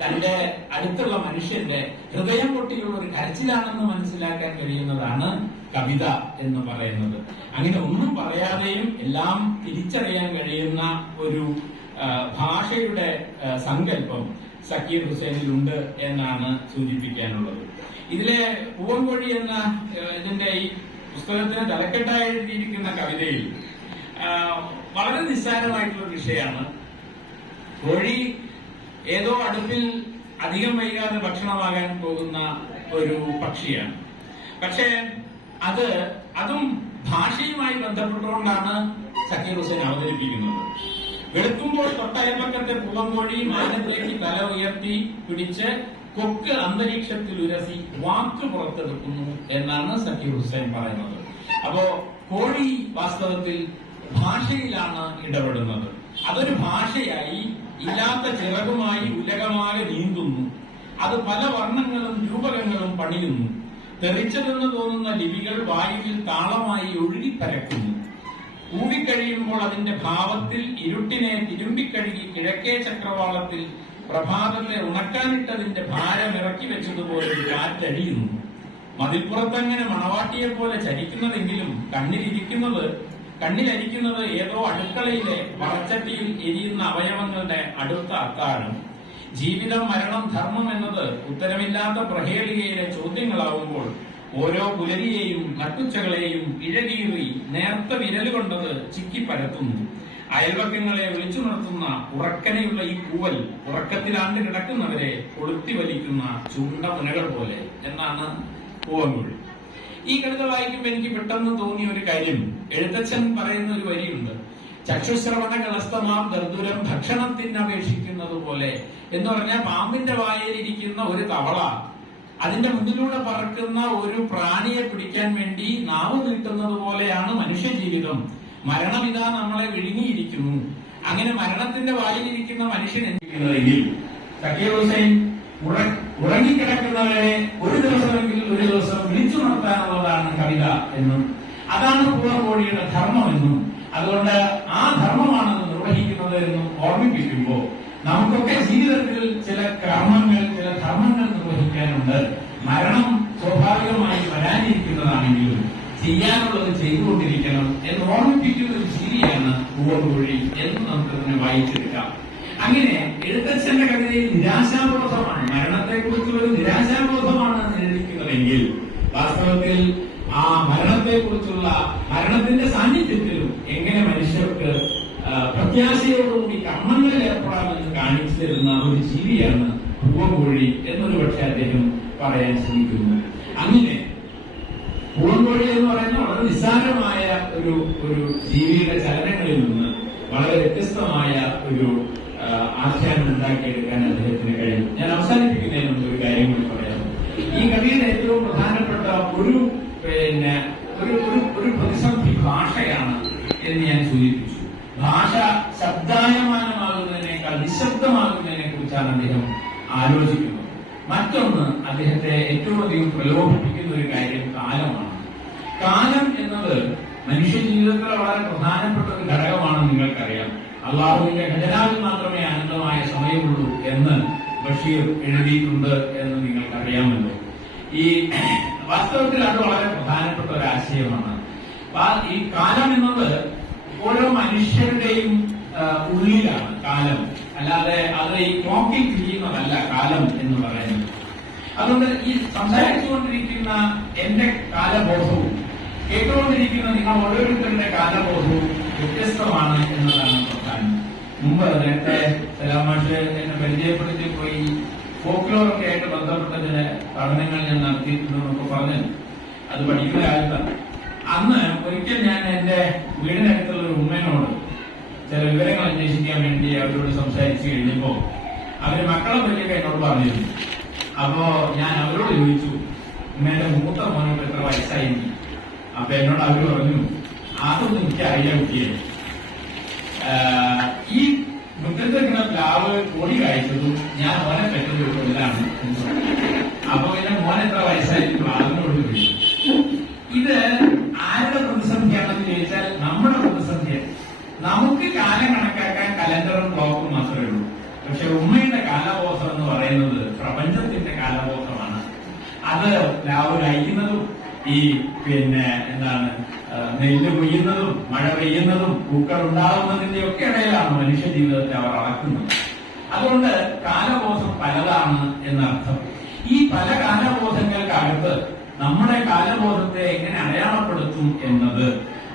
തന്റെ അടുത്തുള്ള മനുഷ്യന്റെ ഹൃദയം പൊട്ടിയുള്ള ഒരു കരച്ചിലാണെന്ന് മനസ്സിലാക്കാൻ കഴിയുന്നതാണ് കവിത എന്ന് പറയുന്നത്. അങ്ങനെ ഒന്നും പറയാതെയും എല്ലാം തിരിച്ചറിയാൻ കഴിയുന്ന ഒരു ഭാഷയുടെ സങ്കല്പം സക്കീർ ഹുസൈനിലുണ്ട് എന്നാണ് സൂചിപ്പിക്കാനുള്ളത്. ഇതിലെ പൂവൻകോഴി എന്ന ഇതിന്റെ ഈ പുസ്തകത്തിന് തലക്കെട്ടായി എഴുതിയിരിക്കുന്ന കവിതയിൽ വളരെ നിസ്സാരമായിട്ടുള്ള വിഷയമാണ്. കോഴി ഏതോ അടുപ്പിൽ അധികം വൈകാതെ ഭക്ഷണമാകാൻ പോകുന്ന ഒരു പക്ഷിയാണ്. പക്ഷേ അതും ഭാഷയുമായി ബന്ധപ്പെട്ടുകൊണ്ടാണ് സക്കീർ ഹുസൈൻ അവതരിപ്പിക്കുന്നത്. വെളുക്കുമ്പോൾ തൊട്ടയൽപ്പക്കത്തെ പൂവൻകോഴി മാനത്തേക്ക് തല ഉയർത്തി പിടിച്ച് കൊക്ക് അന്തരീക്ഷത്തിൽ ഉരസി വാക്ക് പുറത്തെടുക്കുന്നു എന്നാണ് സക്കീർ ഹുസൈൻ പറയുന്നത്. അപ്പോ കോഴി വാസ്തവത്തിൽ ഭാഷയിലാണ് ഇടപെടുന്നത്. അതൊരു ഭാഷയായി ഇല്ലാത്ത ചിറകുമായി ഉലകമാകെ നീന്തുന്നു. അത് പല വർണ്ണങ്ങളും രൂപകങ്ങളും പണിയുന്നു. തെറിച്ചതെന്ന് തോന്നുന്ന ലിപികൾ വായുവിൽ താളമായി ഒഴുകിപ്പരക്കുന്നു. കൂവിക്കഴിയുമ്പോൾ അതിന്റെ ഭാവത്തിൽ ഇരുട്ടിനെ തിരുമ്പിക്കഴുകി കിഴക്കേ ചക്രവാളത്തിൽ പ്രഭാതത്തെ ഉണക്കാനിട്ടതിന്റെ ഭാരം ഇറക്കി വെച്ചതുപോലെ കാറ്റഴിയുന്നു. മതിൽപ്പുറത്തങ്ങനെ മണവാട്ടിയെപ്പോലെ ചരിക്കുന്നതെങ്കിലും കണ്ണിലരിക്കുന്നത് ഏതോ അടുക്കളയിലെ വറച്ചട്ടിയിൽ എരിയുന്ന അവയവങ്ങളുടെ അടുത്ത അത്താഴം. ജീവിതം, മരണം, ധർമ്മം എന്നത് ഉത്തരമില്ലാത്ത പ്രഹേളികയിലെ ചോദ്യങ്ങളാവുമ്പോൾ ഓരോ പുലരിയെയും നട്ടുച്ചകളെയും ഇഴകീറി നേർത്ത വിരലുകൊണ്ടത് ചിക്കി പരത്തുന്നു. അയൽവക്കങ്ങളെ വിളിച്ചുണർത്തുന്ന ഉറക്കനെയുള്ള ഈ കൂവൽ ഉറക്കത്തിലാണ്ട് കിടക്കുന്നവരെ കൊളുത്തി വലിക്കുന്ന ചുണ്ട മുനകൾ പോലെ എന്നാണ് പൂവൻകുഴി. ഈ കവിത വായിക്കുമ്പോൾ എനിക്ക് പെട്ടെന്ന് തോന്നിയ ഒരു കാര്യം, എഴുത്തച്ഛൻ പറയുന്ന ഒരു വരിയുണ്ട്, ചക്ഷുശ്രവണ കളസ്തമാം ദർദുരം ഭക്ഷണത്തിനപേക്ഷിക്കുന്നത് പോലെ എന്ന് പറഞ്ഞാൽ പാമ്പിന്റെ വായയിലിരിക്കുന്ന ഒരു തവള അതിന്റെ മുന്നിലൂടെ പറക്കുന്ന ഒരു പ്രാണിയെ പിടിക്കാൻ വേണ്ടി നാവ് നീട്ടുന്നത് പോലെയാണ് മനുഷ്യ ജീവിതം. മരണമിതാ നമ്മളെ വിഴുങ്ങിയിരിക്കുന്നു. അങ്ങനെ മരണത്തിന്റെ വായിലിരിക്കുന്ന മനുഷ്യൻ എന്തിരിക്കുന്നതെങ്കിൽ സക്കീർ ഹുസൈൻ ഉറങ്ങിക്കിടക്കുന്നവരെ ഒരു ദിവസം വിളിച്ചു നടത്താനുള്ളതാണ് കവിത എന്നും അതാണ് പൂവൻകോഴിയുടെ ധർമ്മമെന്നും അതുകൊണ്ട് ആ ധർമ്മമാണ് നിർവഹിക്കുന്നത് എന്നും ഓർമ്മിപ്പിക്കുമ്പോൾ നമുക്കൊക്കെ ജീവിതത്തിൽ ചില കർമ്മങ്ങൾ, ചില ധർമ്മങ്ങൾ നിർവഹിക്കാനുണ്ട്. മരണം സ്വാഭാവികമായി വരാനിരിക്കുന്നതാണെങ്കിലും ചെയ്യാനുള്ളത് ചെയ്തുകൊണ്ടിരിക്കണം എന്ന് ഓർമ്മിപ്പിക്കുന്ന ഒരു ജീവിയാണ് പൂവൻകോഴി എന്ന് നമുക്കതിനെ വായിച്ചെടുക്കാം. അങ്ങനെ എഴുത്തച്ഛന്റെ കവിതയിൽ നിരാശാബോധമാണ്, മരണത്തെക്കുറിച്ചുള്ള ഒരു നിരാശാബോധമാണ് എഴുതിക്കുന്നതെങ്കിൽ വാസ്തവത്തിൽ ആ മരണത്തെക്കുറിച്ചുള്ള മരണത്തിന്റെ സാന്നിധ്യത്തിലും എങ്ങനെ മനുഷ്യർക്ക് പ്രത്യാശയോടുകൂടി കർമ്മങ്ങളിൽ ഏർപ്പെടാമെന്ന് കാണിച്ചു തരുന്ന ഒരു ജീവിയാണ് പൂവൻകോഴി എന്നൊരു പക്ഷേ അദ്ദേഹം പറയാൻ ശ്രമിക്കുന്നു. അങ്ങനെ പൂവൻകോഴി എന്ന് പറയുന്ന വളരെ നിസ്സാരമായ ഒരു ജീവിയുടെ ചലനങ്ങളിൽ നിന്ന് വളരെ വ്യത്യസ്തമായ ഒരു ആഖ്യാനം ഉണ്ടാക്കിയെടുക്കാൻ അദ്ദേഹത്തിന് കഴിയും. ഞാൻ അവസാനിപ്പിക്കുന്നതിന് മുമ്പ് ഒരു കാര്യം കൂടി പറയാം. ഈ കവിയുടെ ഏറ്റവും പ്രധാനപ്പെട്ട ഒരു പ്രതിസന്ധി ഭാഷയാണ് എന്ന് ഞാൻ സൂചിപ്പിച്ചു. ഭാഷ ശബ്ദായമാനമാകുന്നതിനേക്കാൾ നിശബ്ദമാകുന്നതിനെ കുറിച്ചാണ് അദ്ദേഹം ആലോചിക്കുന്നത്. മറ്റൊന്ന് അദ്ദേഹത്തെ ഏറ്റവും അധികം പ്രലോഭിപ്പിക്കുന്ന ഒരു കാര്യം കാലമാണ്. കാലം എന്നത് മനുഷ്യ ജീവിതത്തിലെ വളരെ പ്രധാനപ്പെട്ട ഒരു ഘടകമാണെന്ന് നിങ്ങൾക്കറിയാം. അള്ളാഹുവിന്റെ ഖജനാവിൽ മാത്രമേ അനന്തമായ സമയമുള്ളൂ എന്ന് ബഷീർ എഴുതിയിട്ടുണ്ട് എന്ന് നിങ്ങൾക്കറിയാമല്ലോ. ഈ വാസ്തവത്തിൽ അത് വളരെ പ്രധാനപ്പെട്ട ഒരു ആശയമാണ്. ഈ കാലം എന്നത് ഓരോ മനുഷ്യരുടെയും ഉള്ളിലാണ് കാലം, അല്ലാതെ അത് ഈ ക്ലോക്കിൽ തിരിയുന്നതല്ല കാലം എന്ന് പറയുന്നത്. അതുകൊണ്ട് ഈ സംസാരിച്ചുകൊണ്ടിരിക്കുന്ന എന്റെ കാലബോധവും കേട്ടുകൊണ്ടിരിക്കുന്ന നിങ്ങൾ ഓരോരുത്തരുടെ കാലബോധവും വ്യത്യസ്തമാണ് എന്നതാണ് പ്രധാനം. മുമ്പ് നേരത്തെ സലാമാഷ് എന്നെ പരിചയപ്പെടുത്തി പോയി ഫോക്ലോറൊക്കെ ആയിട്ട് ബന്ധപ്പെട്ട ചില പഠനങ്ങൾ ഞാൻ നടത്തിയിട്ടുണ്ടെന്നൊക്കെ പറഞ്ഞ് അത് പഠിക്കുന്ന കാലത്താണ്. അന്ന് ഒരിക്കൽ ഞാൻ എന്റെ വീടിനടുത്തുള്ള ഒരു ഉമ്മയോട് ചില വിവരങ്ങൾ അന്വേഷിക്കാൻ വേണ്ടി അവരോട് സംസാരിച്ചു കഴിഞ്ഞപ്പോ അവര് മക്കളെ പറ്റിയൊക്കെ എന്നോട് പറഞ്ഞിരുന്നു. അപ്പോ ഞാൻ അവരോട് ചോദിച്ചു, ഉമ്മയുടെ മൂത്ത മോനോട് എത്ര വയസ്സായി? അപ്പൊ എന്നോട് അവര് പറഞ്ഞു, അതൊന്നും എനിക്ക് അറിയാൻ കുട്ടിയെ, ഈ മുറ്റത്തിരിക്കുന്ന പ്ലാവ് കോടി കായ്ച്ചതും ഞാൻ മോനെ പറ്റുന്ന ഒരു കൊല്ലാണ്. അപ്പൊ പിന്നെ മോൻ എത്ര വയസ്സായിരിക്കും അതിനോട് ചോദിച്ചു. ഇത് ആരുടെ പ്രതിസന്ധിയാണെന്ന് ചോദിച്ചാൽ നമ്മുടെ പ്രതിസന്ധി. നമുക്ക് കാലം കണക്കാക്കാൻ കലണ്ടറും ക്ലോക്കും മാത്രമേ ഉള്ളൂ. പക്ഷെ ഉമ്മയുടെ കാലബോധം എന്ന് പറയുന്നത് പ്രപഞ്ചത്തിന്റെ കാലബോധമാണ്. അത് പ്ലാവ് കഴിക്കുന്നതും ഈ നെല്ല് കൊയ്യുന്നതും മഴ പെയ്യുന്നതും പൂക്കൾ ഉണ്ടാകുന്നതിന്റെ ഒക്കെ ഇടയിലാണ് മനുഷ്യ ജീവിതത്തെ അവർ അളക്കുന്നത്. അതുകൊണ്ട് കാലബോധം പലതാണ് എന്നർത്ഥം. ഈ പല കാലബോധങ്ങൾക്കടുത്ത് നമ്മുടെ കാലബോധത്തെ എങ്ങനെ അടയാളപ്പെടുത്തും എന്നത്,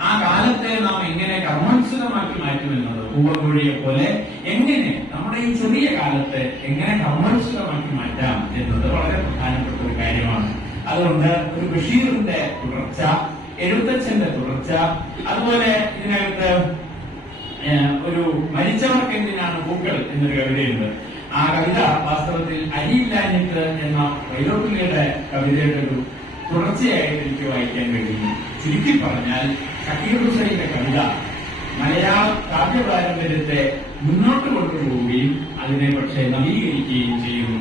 ആ കാലത്തെ നാം എങ്ങനെ കർമ്മോത്സുകമാക്കി മാറ്റുമെന്നത്, പൂവൻകോഴിയെ പോലെ എങ്ങനെ നമ്മുടെ ഈ ചെറിയ കാലത്തെ എങ്ങനെ കർമ്മോത്സുകമാക്കി മാറ്റാം എന്നത് വളരെ പ്രധാനപ്പെട്ട ഒരു കാര്യമാണ്. അതുകൊണ്ട് ഒരു ബഷീറിന്റെ തുടർച്ച, എഴുത്തച്ഛന്റെ തുടർച്ച, അതുപോലെ ഇതിനകത്ത് ഒരു മരിച്ചവർക്ക് എന്തിനാണ് പൂക്കൾ എന്നൊരു കവിതയുണ്ട്. ആ കവിത വാസ്തവത്തിൽ അരിയില്ലാഞ്ഞിട്ട് എന്ന വൈലോപ്പിള്ളിയുടെ കവിതയുടെ ഒരു തുടർച്ചയായിട്ട് എനിക്ക് വായിക്കാൻ കഴിയും. ചുരുക്കി പറഞ്ഞാൽ സക്കീർ ഹുസൈന്റെ കവിത മലയാള കാവ്യ പാരമ്പര്യത്തെ മുന്നോട്ട് കൊണ്ടുപോവുകയും അതിനെ പക്ഷേ നവീകരിക്കുകയും ചെയ്യുന്നു.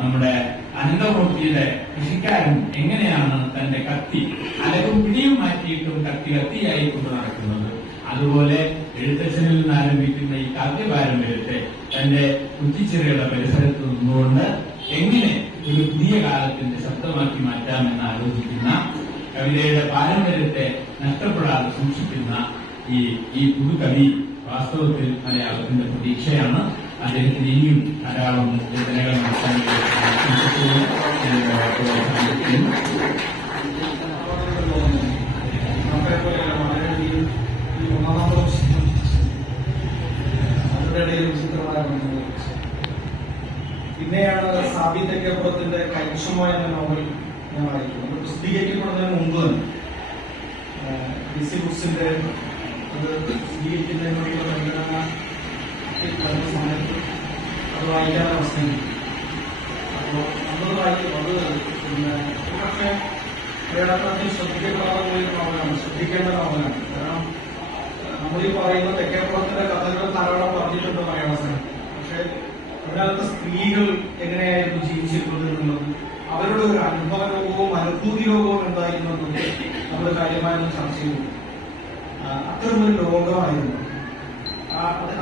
നമ്മുടെ അനന്തമൂർത്തിയുടെ കൃഷിക്കാരൻ എങ്ങനെയാണ് തന്റെ കത്തി അലകും പിടിയും മാറ്റിയിട്ടും കത്തിയായി കൊണ്ട് നടക്കുന്നത്, അതുപോലെ എഴുത്തച്ഛനിൽ നിന്ന് ആരംഭിക്കുന്ന ഈ കാവ്യ പാരമ്പര്യത്തെ തന്റെ കുറ്റിച്ചിറയുടെ പരിസരത്ത് നിന്നുകൊണ്ട് എങ്ങനെ ഒരു പുതിയ കാലത്തിന്റെ ശബ്ദമാക്കി മാറ്റാമെന്ന് ആലോചിക്കുന്ന, കവിതയുടെ പാരമ്പര്യത്തെ നഷ്ടപ്പെടാതെ സൂക്ഷിക്കുന്ന ഈ പുതുകവി വാസ്തവത്തിൽ മലയാളത്തിന്റെ പ്രതീക്ഷയാണ്. അദ്ദേഹത്തിന് ഇനിയും ധാരാളം രചനകൾ നടത്താൻ വളരെ സാബി തെക്കേപ്പുറത്തിന്റെ കൈക്ഷമ എന്ന നോവൽ ഞാൻ വായിക്കും. അത് പ്രസിദ്ധീകരിക്കപ്പെടുന്നതിന് മുമ്പ് തന്നെ DC ബുക്സിന്റെ അത് പ്രസിദ്ധീകരിക്കുന്നതിന് വേണ്ടിയുള്ള പരിഗണന വരുന്ന സമയത്ത് അത് വായിക്കാൻ അവസരം. അപ്പോൾ നമ്മൾ വായിക്കും അത് പിന്നെ പക്ഷേ മലയാളത്തിൽ ശ്രദ്ധിക്കപ്പെടാതെ പോയൊരു നോവലാണ്, ശ്രദ്ധിക്കേണ്ട നോവലാണ്. കാരണം നമ്മൾ ഈ പറയുന്ന തെക്കേപ്പുറത്തിന്റെ കഥകൾ ധാരാളം പറഞ്ഞിട്ടുണ്ട് മലയാള സാഹിത്യം. പക്ഷെ അതിനകത്ത് സ്ത്രീകൾ എങ്ങനെയായിരുന്നു ജീവിച്ചിരുന്നത് എന്നുള്ളത്, അവരുടെ ഒരു അനുഭവയോഗവും അനുഭൂതിയോഗവും എന്തായിരുന്നു എന്നത് നമ്മൾ കാര്യമായൊന്നും ചർച്ച ചെയ്തു. അത്തരമൊരു ലോകമായിരുന്നു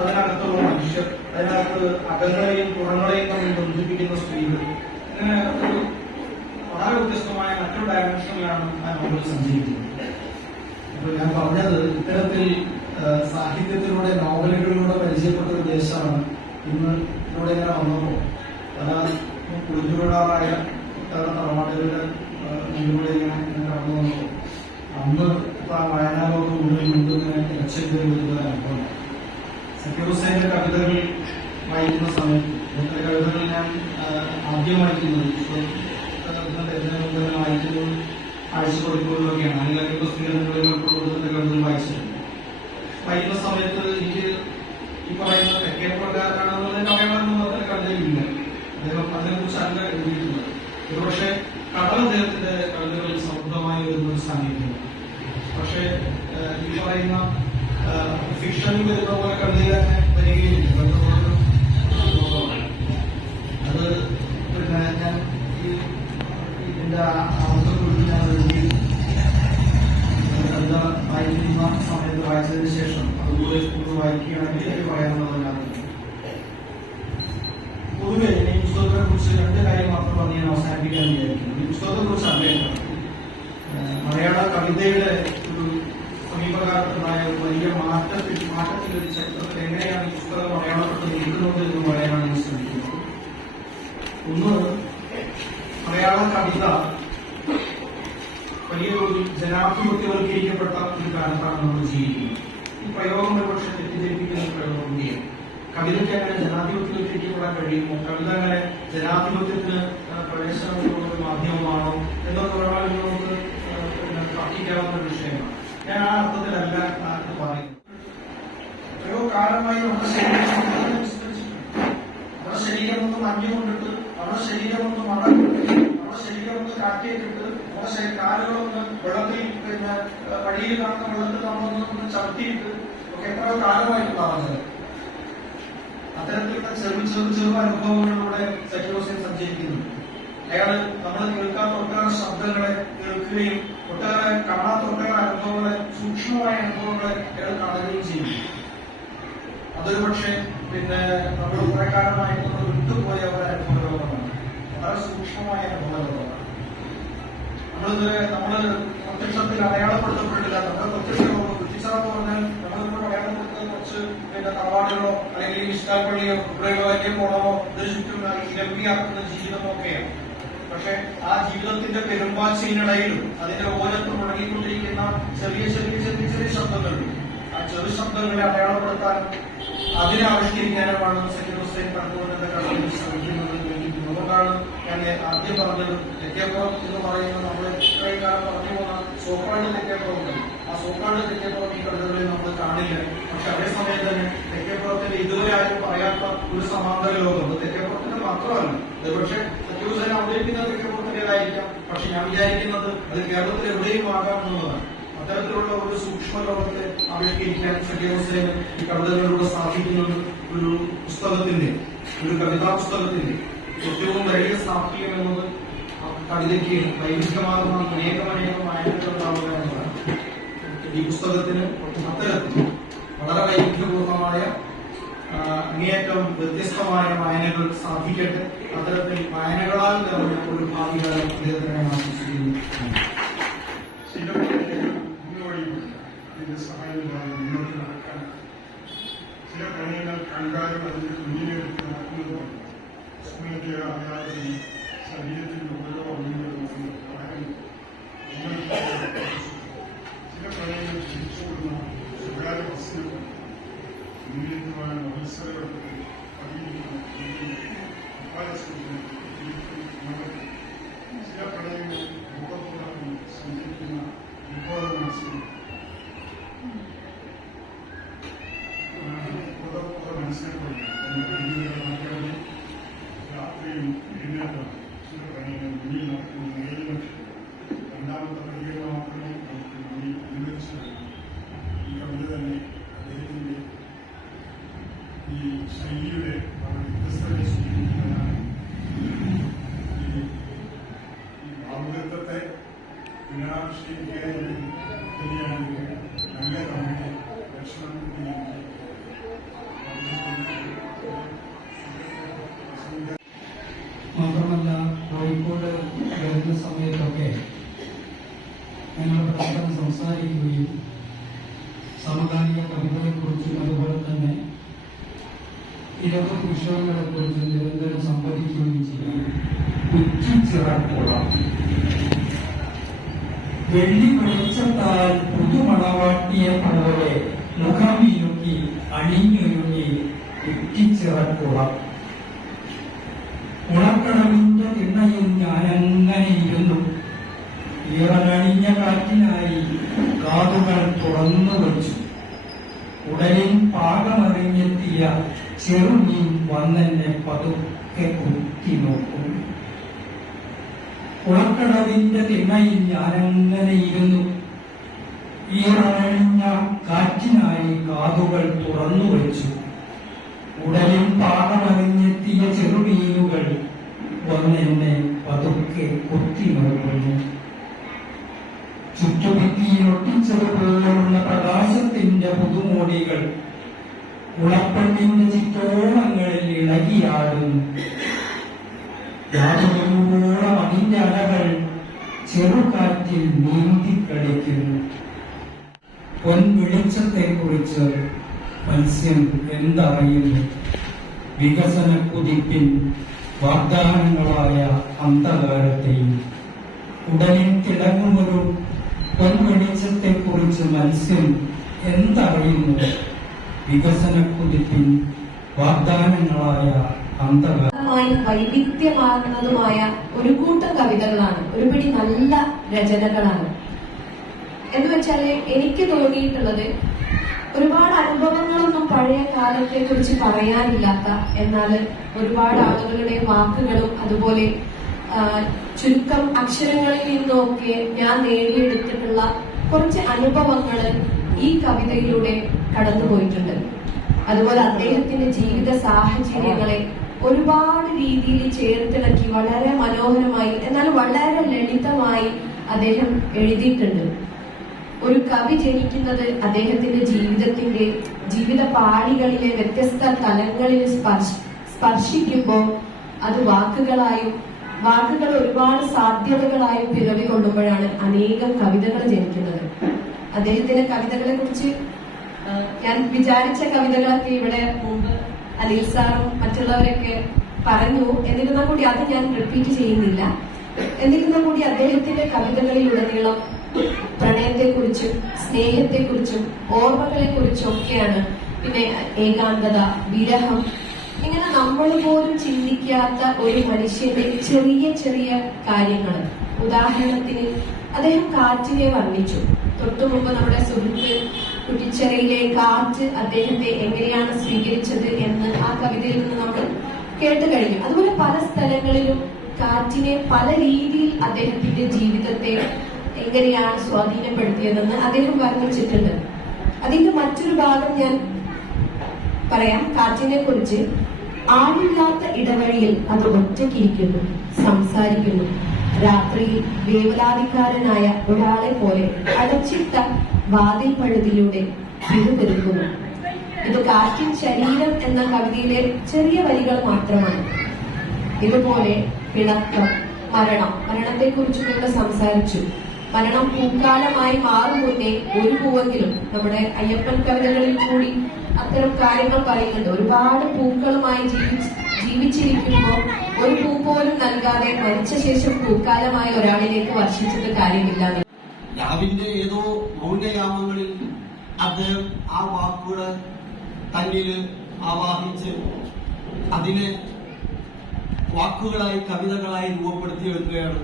അതിനകത്തുള്ള മനുഷ്യർ, അതിനകത്ത് അകങ്ങളെയും പുറങ്ങളെയും തമ്മിൽ ബന്ധിപ്പിക്കുന്ന സ്ത്രീകൾ. അങ്ങനെ ഒരു വളരെ വ്യത്യസ്തമായ മറ്റൊരു ഡയമെൻഷനിലാണ് ആ നോവൽ സഞ്ചരിക്കുന്നത്. അപ്പൊ ഞാൻ പറഞ്ഞത് ഇത്തരത്തിൽ സാഹിത്യത്തിലൂടെ നോവലുകളിലൂടെ പരിചയപ്പെട്ട ഒരു ദേശമാണ് ഇന്ന് ഇവിടെ ഇങ്ങനെ വന്നപ്പോൾ പല കുളിഞ്ഞുവിടാറായ തറവാടുകളുടെ മുന്നിലൂടെ ഇങ്ങനെ കടന്നു വന്നപ്പോൾ അന്ന് വായനാലോകം മുന്നിൽ മുണ്ടിങ്ങനെ ഇറച്ചേണ്ടി വരുന്ന അനുഭവം. സക്കീർ ഹുസൈന്റെ കവിതകൾ വായിക്കുന്ന സമയത്ത് ഇന്നത്തെ കവിതകൾ ഞാൻ ആദ്യം വായിക്കുന്നത് വായിക്കുന്നത് ആഴ്ചപ്പതിപ്പുകളിലൊക്കെയാണ്. അല്ലെങ്കിൽ പ്രസിദ്ധീകരണങ്ങളിൽ ഉൾപ്പെടുത്തുന്ന കവിതകൾ വായിച്ചിട്ടുണ്ട്. വായിക്കുന്ന സമയത്ത് എനിക്ക് ഈ പറയുന്ന തെക്കേപ്പുറക്കാരനാണെന്നുള്ളതിന്റെ അഭിമാനമൊന്നും അത്ര കവിതയില്ല. അദ്ദേഹം അതിനെക്കുറിച്ച് അല്ല എഴുതിയിട്ടുള്ളത്. ഒരുപക്ഷെ കടൽ അദ്ദേഹത്തിന്റെ കവിതകളിൽ സമൃദ്ധമായി വരുന്ന ഒരു സാന്നിധ്യം. പക്ഷെ ഈ പറയുന്ന ഫിക്ഷനിൽ വരുന്ന പോലെ കവിതയിൽ തന്നെ വരികയില്ല. അത് പിന്നെ ഞാൻ ഇതിന്റെ അവസരത്തിൽ ഞാൻ എഴുതി കവിത വായിക്കുന്ന സമയത്ത് വായിച്ചതിന് ശേഷം അതുപോലെ വായിക്കുകയാണെങ്കിൽ എനിക്ക് പറയാനുള്ളതല്ലാതെ പൊതുവെ ഈ പുസ്തകത്തെ കുറിച്ച് രണ്ട് കാര്യം മാത്രം പറഞ്ഞ് ഞാൻ അവസാനിപ്പിക്കാൻ വിചാരിക്കുന്നു. ഈ പുസ്തകത്തെ കുറിച്ച് അറിയാം മലയാള കവിതയുടെ ഒരു സമീപകാലത്തുണ്ടായ വലിയ മാറ്റത്തിലൊരു ചരിത്രത്തിൽ എങ്ങനെയാണ് ഈ പുസ്തകം മലയാളപ്പെട്ട് നിൽക്കുന്നത് എന്ന് പറയാനാണ് ഞാൻ ശ്രമിക്കുന്നത്. ഒന്ന്, മലയാള കവിത വലിയൊരു ജനാധിപത്യവൽക്കരിക്കപ്പെട്ട ഒരു കാലത്താണ് നമ്മൾ ജീവിക്കുന്നത്. ഈ പ്രയോഗം ഒരുപക്ഷെ തെറ്റിദ്ധരിപ്പിക്കുന്ന പ്രയോഗം കൂടിയാണ്. കവിതയ്ക്ക് അങ്ങനെ ജനാധിപത്യവൽക്കരിക്കപ്പെടാൻ കഴിയുമോ? കവിത അങ്ങനെ ജനാധിപത്യത്തിന് പ്രവേശനമുള്ള ഒരു മാധ്യമമാണോ എന്നൊക്കെ വേണമെങ്കിൽ നമുക്ക് തർക്കിക്കാവുന്ന ഒരു വിഷയമാണ്. ഞാൻ ആ അർത്ഥത്തിലല്ല അത് പറയുന്നത്. എത്രയോ കാലമായി നമ്മുടെ ശരീരം ഒന്ന് മഞ്ഞുകൊണ്ടിട്ട്, നമ്മുടെ ശരീരം ഒന്ന് മണക്കിട്ട്, നമ്മുടെ ശരീരം ഒന്ന് കാറ്റിയിട്ടിട്ട്, നമ്മുടെ കാലുകളൊന്ന് വെള്ളത്തിൽ പിന്നെ വഴിയിൽ കാണുന്ന വെള്ളത്തിൽ നമ്മളൊന്ന് ചവിട്ടിയിട്ട് ഒക്കെ എത്രയോ കാലമായിട്ടുണ്ടാവുന്നത്. അത്തരത്തിലുള്ള ചെറു അനുഭവങ്ങളിലൂടെ സക്കീർ ഹുസൈൻ സഞ്ചരിക്കുന്നു. അയാൾ നമ്മൾ കേൾക്കാത്ത ഒട്ടേറെ ശബ്ദങ്ങളെ കേൾക്കുകയും ഒട്ടേറെ കാണാത്ത ഒട്ടേറെ അനുഭവങ്ങളെ, സൂക്ഷ്മമായ അനുഭവങ്ങളെ അയാൾ കാണുകയും ചെയ്യും. അതൊരു പക്ഷേ പിന്നെ നമ്മൾ കുറെ കാലമായിട്ട് നമ്മൾ വിട്ടുപോയ ഒരു അനുഭവ ലോകമാണ്. വളരെ സൂക്ഷ്മമായ അനുഭവ ലോകമാണ്. നമ്മള് പ്രത്യക്ഷത്തിൽ അടയാളപ്പെടുത്തപ്പെട്ടില്ല. നമ്മുടെ പ്രത്യക്ഷ ലോകം കുറ്റിച്ചറന്ന് പറഞ്ഞാൽ നമ്മളിപ്പോൾ അടയാളപ്പെടുത്തുന്നത് കുറച്ച് പിന്നെ തറവാടുകളോ അല്ലെങ്കിൽ ഇഷ്ടാപ്പള്ളിയോ ഇവിടെയോ വലിയ കുളമോ ഇതിന് ചുറ്റും ലഭ്യമാക്കുന്ന ജീവിതമോ ഒക്കെയാണ്. പക്ഷെ ആ ജീവിതത്തിന്റെ പെരുമ്പാച്ചിനിടയിലും അതിന്റെ ഓരത്ത് മുടങ്ങിക്കൊണ്ടിരിക്കുന്ന ചെറിയ ചെറിയ ചെറിയ ചെറിയ ശബ്ദങ്ങളുണ്ട്. ആ ചെറു ശബ്ദങ്ങളെ അടയാളപ്പെടുത്താനും അതിനെ ആവിഷ്കരിക്കാനുമാണ് സക്കീർ ഹുസൈൻ കണ്ടുകൊണ്ടിന്റെ കടലിൽ ശ്രമിക്കുന്നത്. അതുകൊണ്ടാണ് ഞാൻ ആദ്യം പറഞ്ഞത് തെക്കേപ്പുറം എന്ന് പറയുന്നത് നമ്മൾ ഇത്രയും കാലം പറഞ്ഞു പോകുന്ന സോക്കാട് തെക്കേപ്പുറമുണ്ട്. ആ സോക്കാട് തെക്കേപ്പുറം ഈ കടലുകളിൽ നമ്മൾ കാണില്ല. പക്ഷെ അതേസമയം തന്നെ തെക്കേപ്പുറത്തിന്റെ ഇതുവരെ ആരും പറയാത്ത ഒരു സമാന്തര ലോകം തെക്കേപ്പുറത്തിന്റെ മാത്രമല്ല. ഒരുപക്ഷെ സക്കീർ ഹുസൈൻ അവതരിപ്പിക്കുന്ന തെക്കേപ്പുറത്തിന്റേതായിരിക്കാം. പക്ഷെ ഞാൻ വിചാരിക്കുന്നത് അത് കേരളത്തിൽ എവിടെയും ആകാം എന്നുള്ളതാണ്. അത്തരത്തിലുള്ള ഒരു സൂക്ഷ്മ ലോകത്തെ ആവിഷ്കരിക്കാൻ സക്കീർ ഹുസൈൻ ഈ കവിതകളിലൂടെ സാധിക്കുന്നത് ഒരു പുസ്തകത്തിന്റെ, ഒരു കവിതാ പുസ്തകത്തിന്റെ ഏറ്റവും വലിയ സാഫല്യം എന്നത് കവിതയ്ക്ക് വൈവിധ്യമാകുന്ന അനേകം വായനകളുണ്ടാവുക എന്നതാണ്. ഈ പുസ്തകത്തിന് അത്തരത്തിൽ വളരെ വൈവിധ്യപൂർണമായ അങ്ങേയറ്റം വ്യത്യസ്തമായ വായനകൾ സാധിക്കട്ടെ. അത്തരത്തിൽ വായനകളാൽ നിറഞ്ഞ ഒരു ഭാവികാലം അദ്ദേഹത്തിനെ ആശംസിക്കുന്നു. സഹായമായി മുന്നോട്ട് നടക്കാൻ ചില പണികൾ കണ്ടാലും അതിന്റെ കുഞ്ഞിനെടുത്ത് നടക്കുന്നതുകൊണ്ട് സ്മൃതി അറിയാതെ ശരീരത്തിന്റെ ഉപയോഗം ചില പണികൾ തിരിച്ചുകൊടുന്ന സ്വകാര്യ വസ്തുക്കൾ മുന്നിലെത്തുവാൻ മത്സരത്തിൽ പതിയിരിക്കുന്ന കിടക്കുകയും എഴുന്നേറ്റ് ചില പണികൾ മുന്നിൽ നടക്കുന്നു. രണ്ടാമത്തെ പണികൾ മാത്രമേ നമുക്ക് മുന്നിൽ അനുവദിച്ചു. ഈ കവിത തന്നെ അദ്ദേഹത്തിന്റെ ഈ ശൈലിയുടെ വളരെ വ്യത്യസ്തതയെ സൂചിപ്പിക്കുന്നതാണ്. ഈ ഭാവുകത്വത്തെ പുനരാവിഷ്കരിക്കുക തന്നെയാണ് നല്ല കവിയുടെ ലക്ഷണം. മാത്രമല്ല കോഴിക്കോട് വരുന്ന സമയത്തൊക്കെ ഞങ്ങൾ പരസ്പരം സംസാരിക്കുകയും സമകാലിക കവിതകളെക്കുറിച്ചും അതുപോലെ തന്നെ ഇരവും വിഷയങ്ങളെക്കുറിച്ചും നിരന്തരം സംവദിക്കുകയും ചെയ്യും. കുറ്റിച്ചിറക്കുളം വെള്ളി വെളിച്ചത്താൽ പുതുമണവാട്ടിയെ പോലെ മുഖമിരുക്കി അണിഞ്ഞൊരുങ്ങി കുറ്റിച്ചിറക്കുളം ഉണക്കടവിന്റെ തിണ്ണയിൽ ഞാനങ്ങനെ ഇരുന്നു. ഈറനണിഞ്ഞ കാറ്റിനായി കാതുകൾ തുറന്നു വച്ചു. ഉടലിൽ പാകമറിഞ്ഞെത്തിയ ചെറുമീൻ വന്നെന്നെ പതുക്കെ കുത്തി നോക്കും. ഉണക്കടവിന്റെ തിണ്ണയിൽ ഞാനങ്ങനെ ഇരുന്നു. ഈറനണിഞ്ഞ കാറ്റിനായി കാതുകൾ തുറന്നു വച്ചു. ഉടലിൽ പാകമറിഞ്ഞെത്തിയ ചെറുമീനുകൾ വന്നെന്നെ പതുക്കെ കുത്തി നോക്കുന്നു. ചുറ്റുഭിത്തിയിലൊട്ടിച്ചതുപോലുള്ള പ്രകാശത്തിന്റെ പുതുമോടികൾ ഉളപ്പണ്ണിന്റെ ചിറ്റോളങ്ങളിൽ ഇളകിയാടുന്നു. യാതൊരുവോളം അതിന്റെ അലകൾ ചെറുകാറ്റിൽ നീന്തിക്കളിക്കുന്നു. പൊൻവെളിച്ചത്തെക്കുറിച്ച് മത്സ്യം എന്തറിയുന്നു? വികസന കുതിപ്പിൻ വാഗ്ദാനങ്ങളായ അന്ധകാരത്തെയും. ഉടലിൽ തിളങ്ങുമൊരു പൊൻവെളിച്ചത്തെക്കുറിച്ച് മത്സ്യം എന്തറിയുന്നു? വികസന കുതിപ്പിൻ വാഗ്ദാനങ്ങളായ അന്ധകാരം. വൈവിധ്യമാർന്നതുമായ ഒരു കൂട്ടം കവിതകളാണ്, ഒരുപിടി നല്ല രചനകളാണ്. എന്ന് വെച്ചാല് എനിക്ക് തോന്നിയിട്ടുള്ളത് ഒരുപാട് അനുഭവങ്ങളൊന്നും പഴയ കാലത്തെ കുറിച്ച് പറയാനില്ലാത്ത, എന്നാൽ ഒരുപാട് ആളുകളുടെ വാക്കുകളും അതുപോലെ ചുരുക്കം അക്ഷരങ്ങളിൽ നിന്നൊക്കെ ഞാൻ നേടിയെടുത്തിട്ടുള്ള കുറച്ച് അനുഭവങ്ങൾ ഈ കവിതയിലൂടെ കടന്നുപോയിട്ടുണ്ട്. അതുപോലെ അദ്ദേഹത്തിന്റെ ജീവിത സാഹചര്യങ്ങളെ ഒരുപാട് രീതിയിൽ ചേർത്തിണക്കി വളരെ മനോഹരമായി എന്നാൽ വളരെ ലളിതമായി അദ്ദേഹം എഴുതിയിട്ടുണ്ട്. ഒരു കവി ജനിക്കുന്നത് അദ്ദേഹത്തിന്റെ ജീവിത പാളികളിലെ വ്യത്യസ്ത തലങ്ങളിൽ സ്പർശിക്കുമ്പോൾ അത് വാക്കുകൾ ഒരുപാട് സാധ്യതകളായും പിറവി കൊള്ളുമ്പോഴാണ് അനേകം കവിതകൾ ജനിക്കുന്നത്. അദ്ദേഹത്തിന്റെ കവിതകളെ കുറിച്ച് ഞാൻ വിചാരിച്ച കവിതകളൊക്കെ ഇവിടെ മുമ്പ് അനിൽ സാറും മറ്റുള്ളവരൊക്കെ പറഞ്ഞു. എന്നിരുന്നാൽ കൂടി അത് ഞാൻ റിപ്പീറ്റ് ചെയ്യുന്നില്ല. എന്നിരുന്നാൽ കൂടി അദ്ദേഹത്തിന്റെ കവിതകളിലുടനീളം പ്രണയത്തെക്കുറിച്ചും സ്നേഹത്തെക്കുറിച്ചും ഓർമ്മകളെക്കുറിച്ചും ഒക്കെയാണ്. പിന്നെ ഏകാന്തത, വിരഹം, ഇങ്ങനെ നമ്മൾ പോലും ചിന്തിക്കാത്ത ഒരു മനുഷ്യന്റെ ചെറിയ ചെറിയ കാര്യങ്ങൾ. ഉദാഹരണത്തിന് അദ്ദേഹം കാറ്റിനെ വർണ്ണിച്ചു. തൊട്ടുമുമ്പ് നമ്മുടെ സുഹൃത്ത് കുറ്റിച്ചിറയിലെ കാറ്റ് അദ്ദേഹത്തെ എങ്ങനെയാണ് സ്വീകരിച്ചത് എന്ന് ആ കവിതയിൽ നിന്ന് നമ്മൾ കേട്ട് കഴിഞ്ഞു. അതുപോലെ പല സ്ഥലങ്ങളിലും കാറ്റിനെ പല രീതിയിൽ അദ്ദേഹത്തിന്റെ ജീവിതത്തെ എങ്ങനെയാണ് സ്വാധീനപ്പെടുത്തിയതെന്ന് അദ്ദേഹം വർണ്ണിച്ചിട്ടുണ്ട്. അതിന്റെ മറ്റൊരു ഭാഗം ഞാൻ പറയാം. കാറ്റിനെ കുറിച്ച് ആളില്ലാത്ത ഇടവഴിയിൽ അത് ഒറ്റയ്ക്കിരിക്കുന്നു, സംസാരിക്കുന്നു. രാത്രിയിൽ വേവലാതിക്കാരനായ ഒരാളെ പോലെ അടച്ചിട്ട വാതിൽ പഴുതിലൂടെ പിറുപിറുക്കുന്നു. ഇത് കാറ്റിൻ ശരീരം എന്ന കവിതയിലെ ചെറിയ വരികൾ മാത്രമാണ്. ഇതുപോലെ പിണക്കം, മരണത്തെക്കുറിച്ച് ഇവിടെ സംസാരിച്ചു. മരണം പൂക്കാലമായി മാറും മുന്നേ ഒരു പൂവെങ്കിലും, നമ്മുടെ അയ്യപ്പൻ കവിതകളിൽ കൂടി അത്തരം കാര്യങ്ങൾ പറയുന്നുണ്ട്. ഒരുപാട് പൂക്കളുമായി ജീവിച്ചിരിക്കുമ്പോൾ ഒരു പൂ പോലും നൽകാതെ മരിച്ച ശേഷം പൂക്കാലമായ ഒരാളിലേക്ക് വർഷിച്ചിട്ട് കാര്യമില്ല. രാവിന്റെ ഏതോ മൗനയാമങ്ങളിൽ അദ്ദേഹം ആ വാക്കുകളെ തന്നിൽ ആവാഹിച്ച് അതിനെ വാക്കുകളായി കവിതകളായി രൂപപ്പെടുത്തിയെടുക്കുകയാണ്.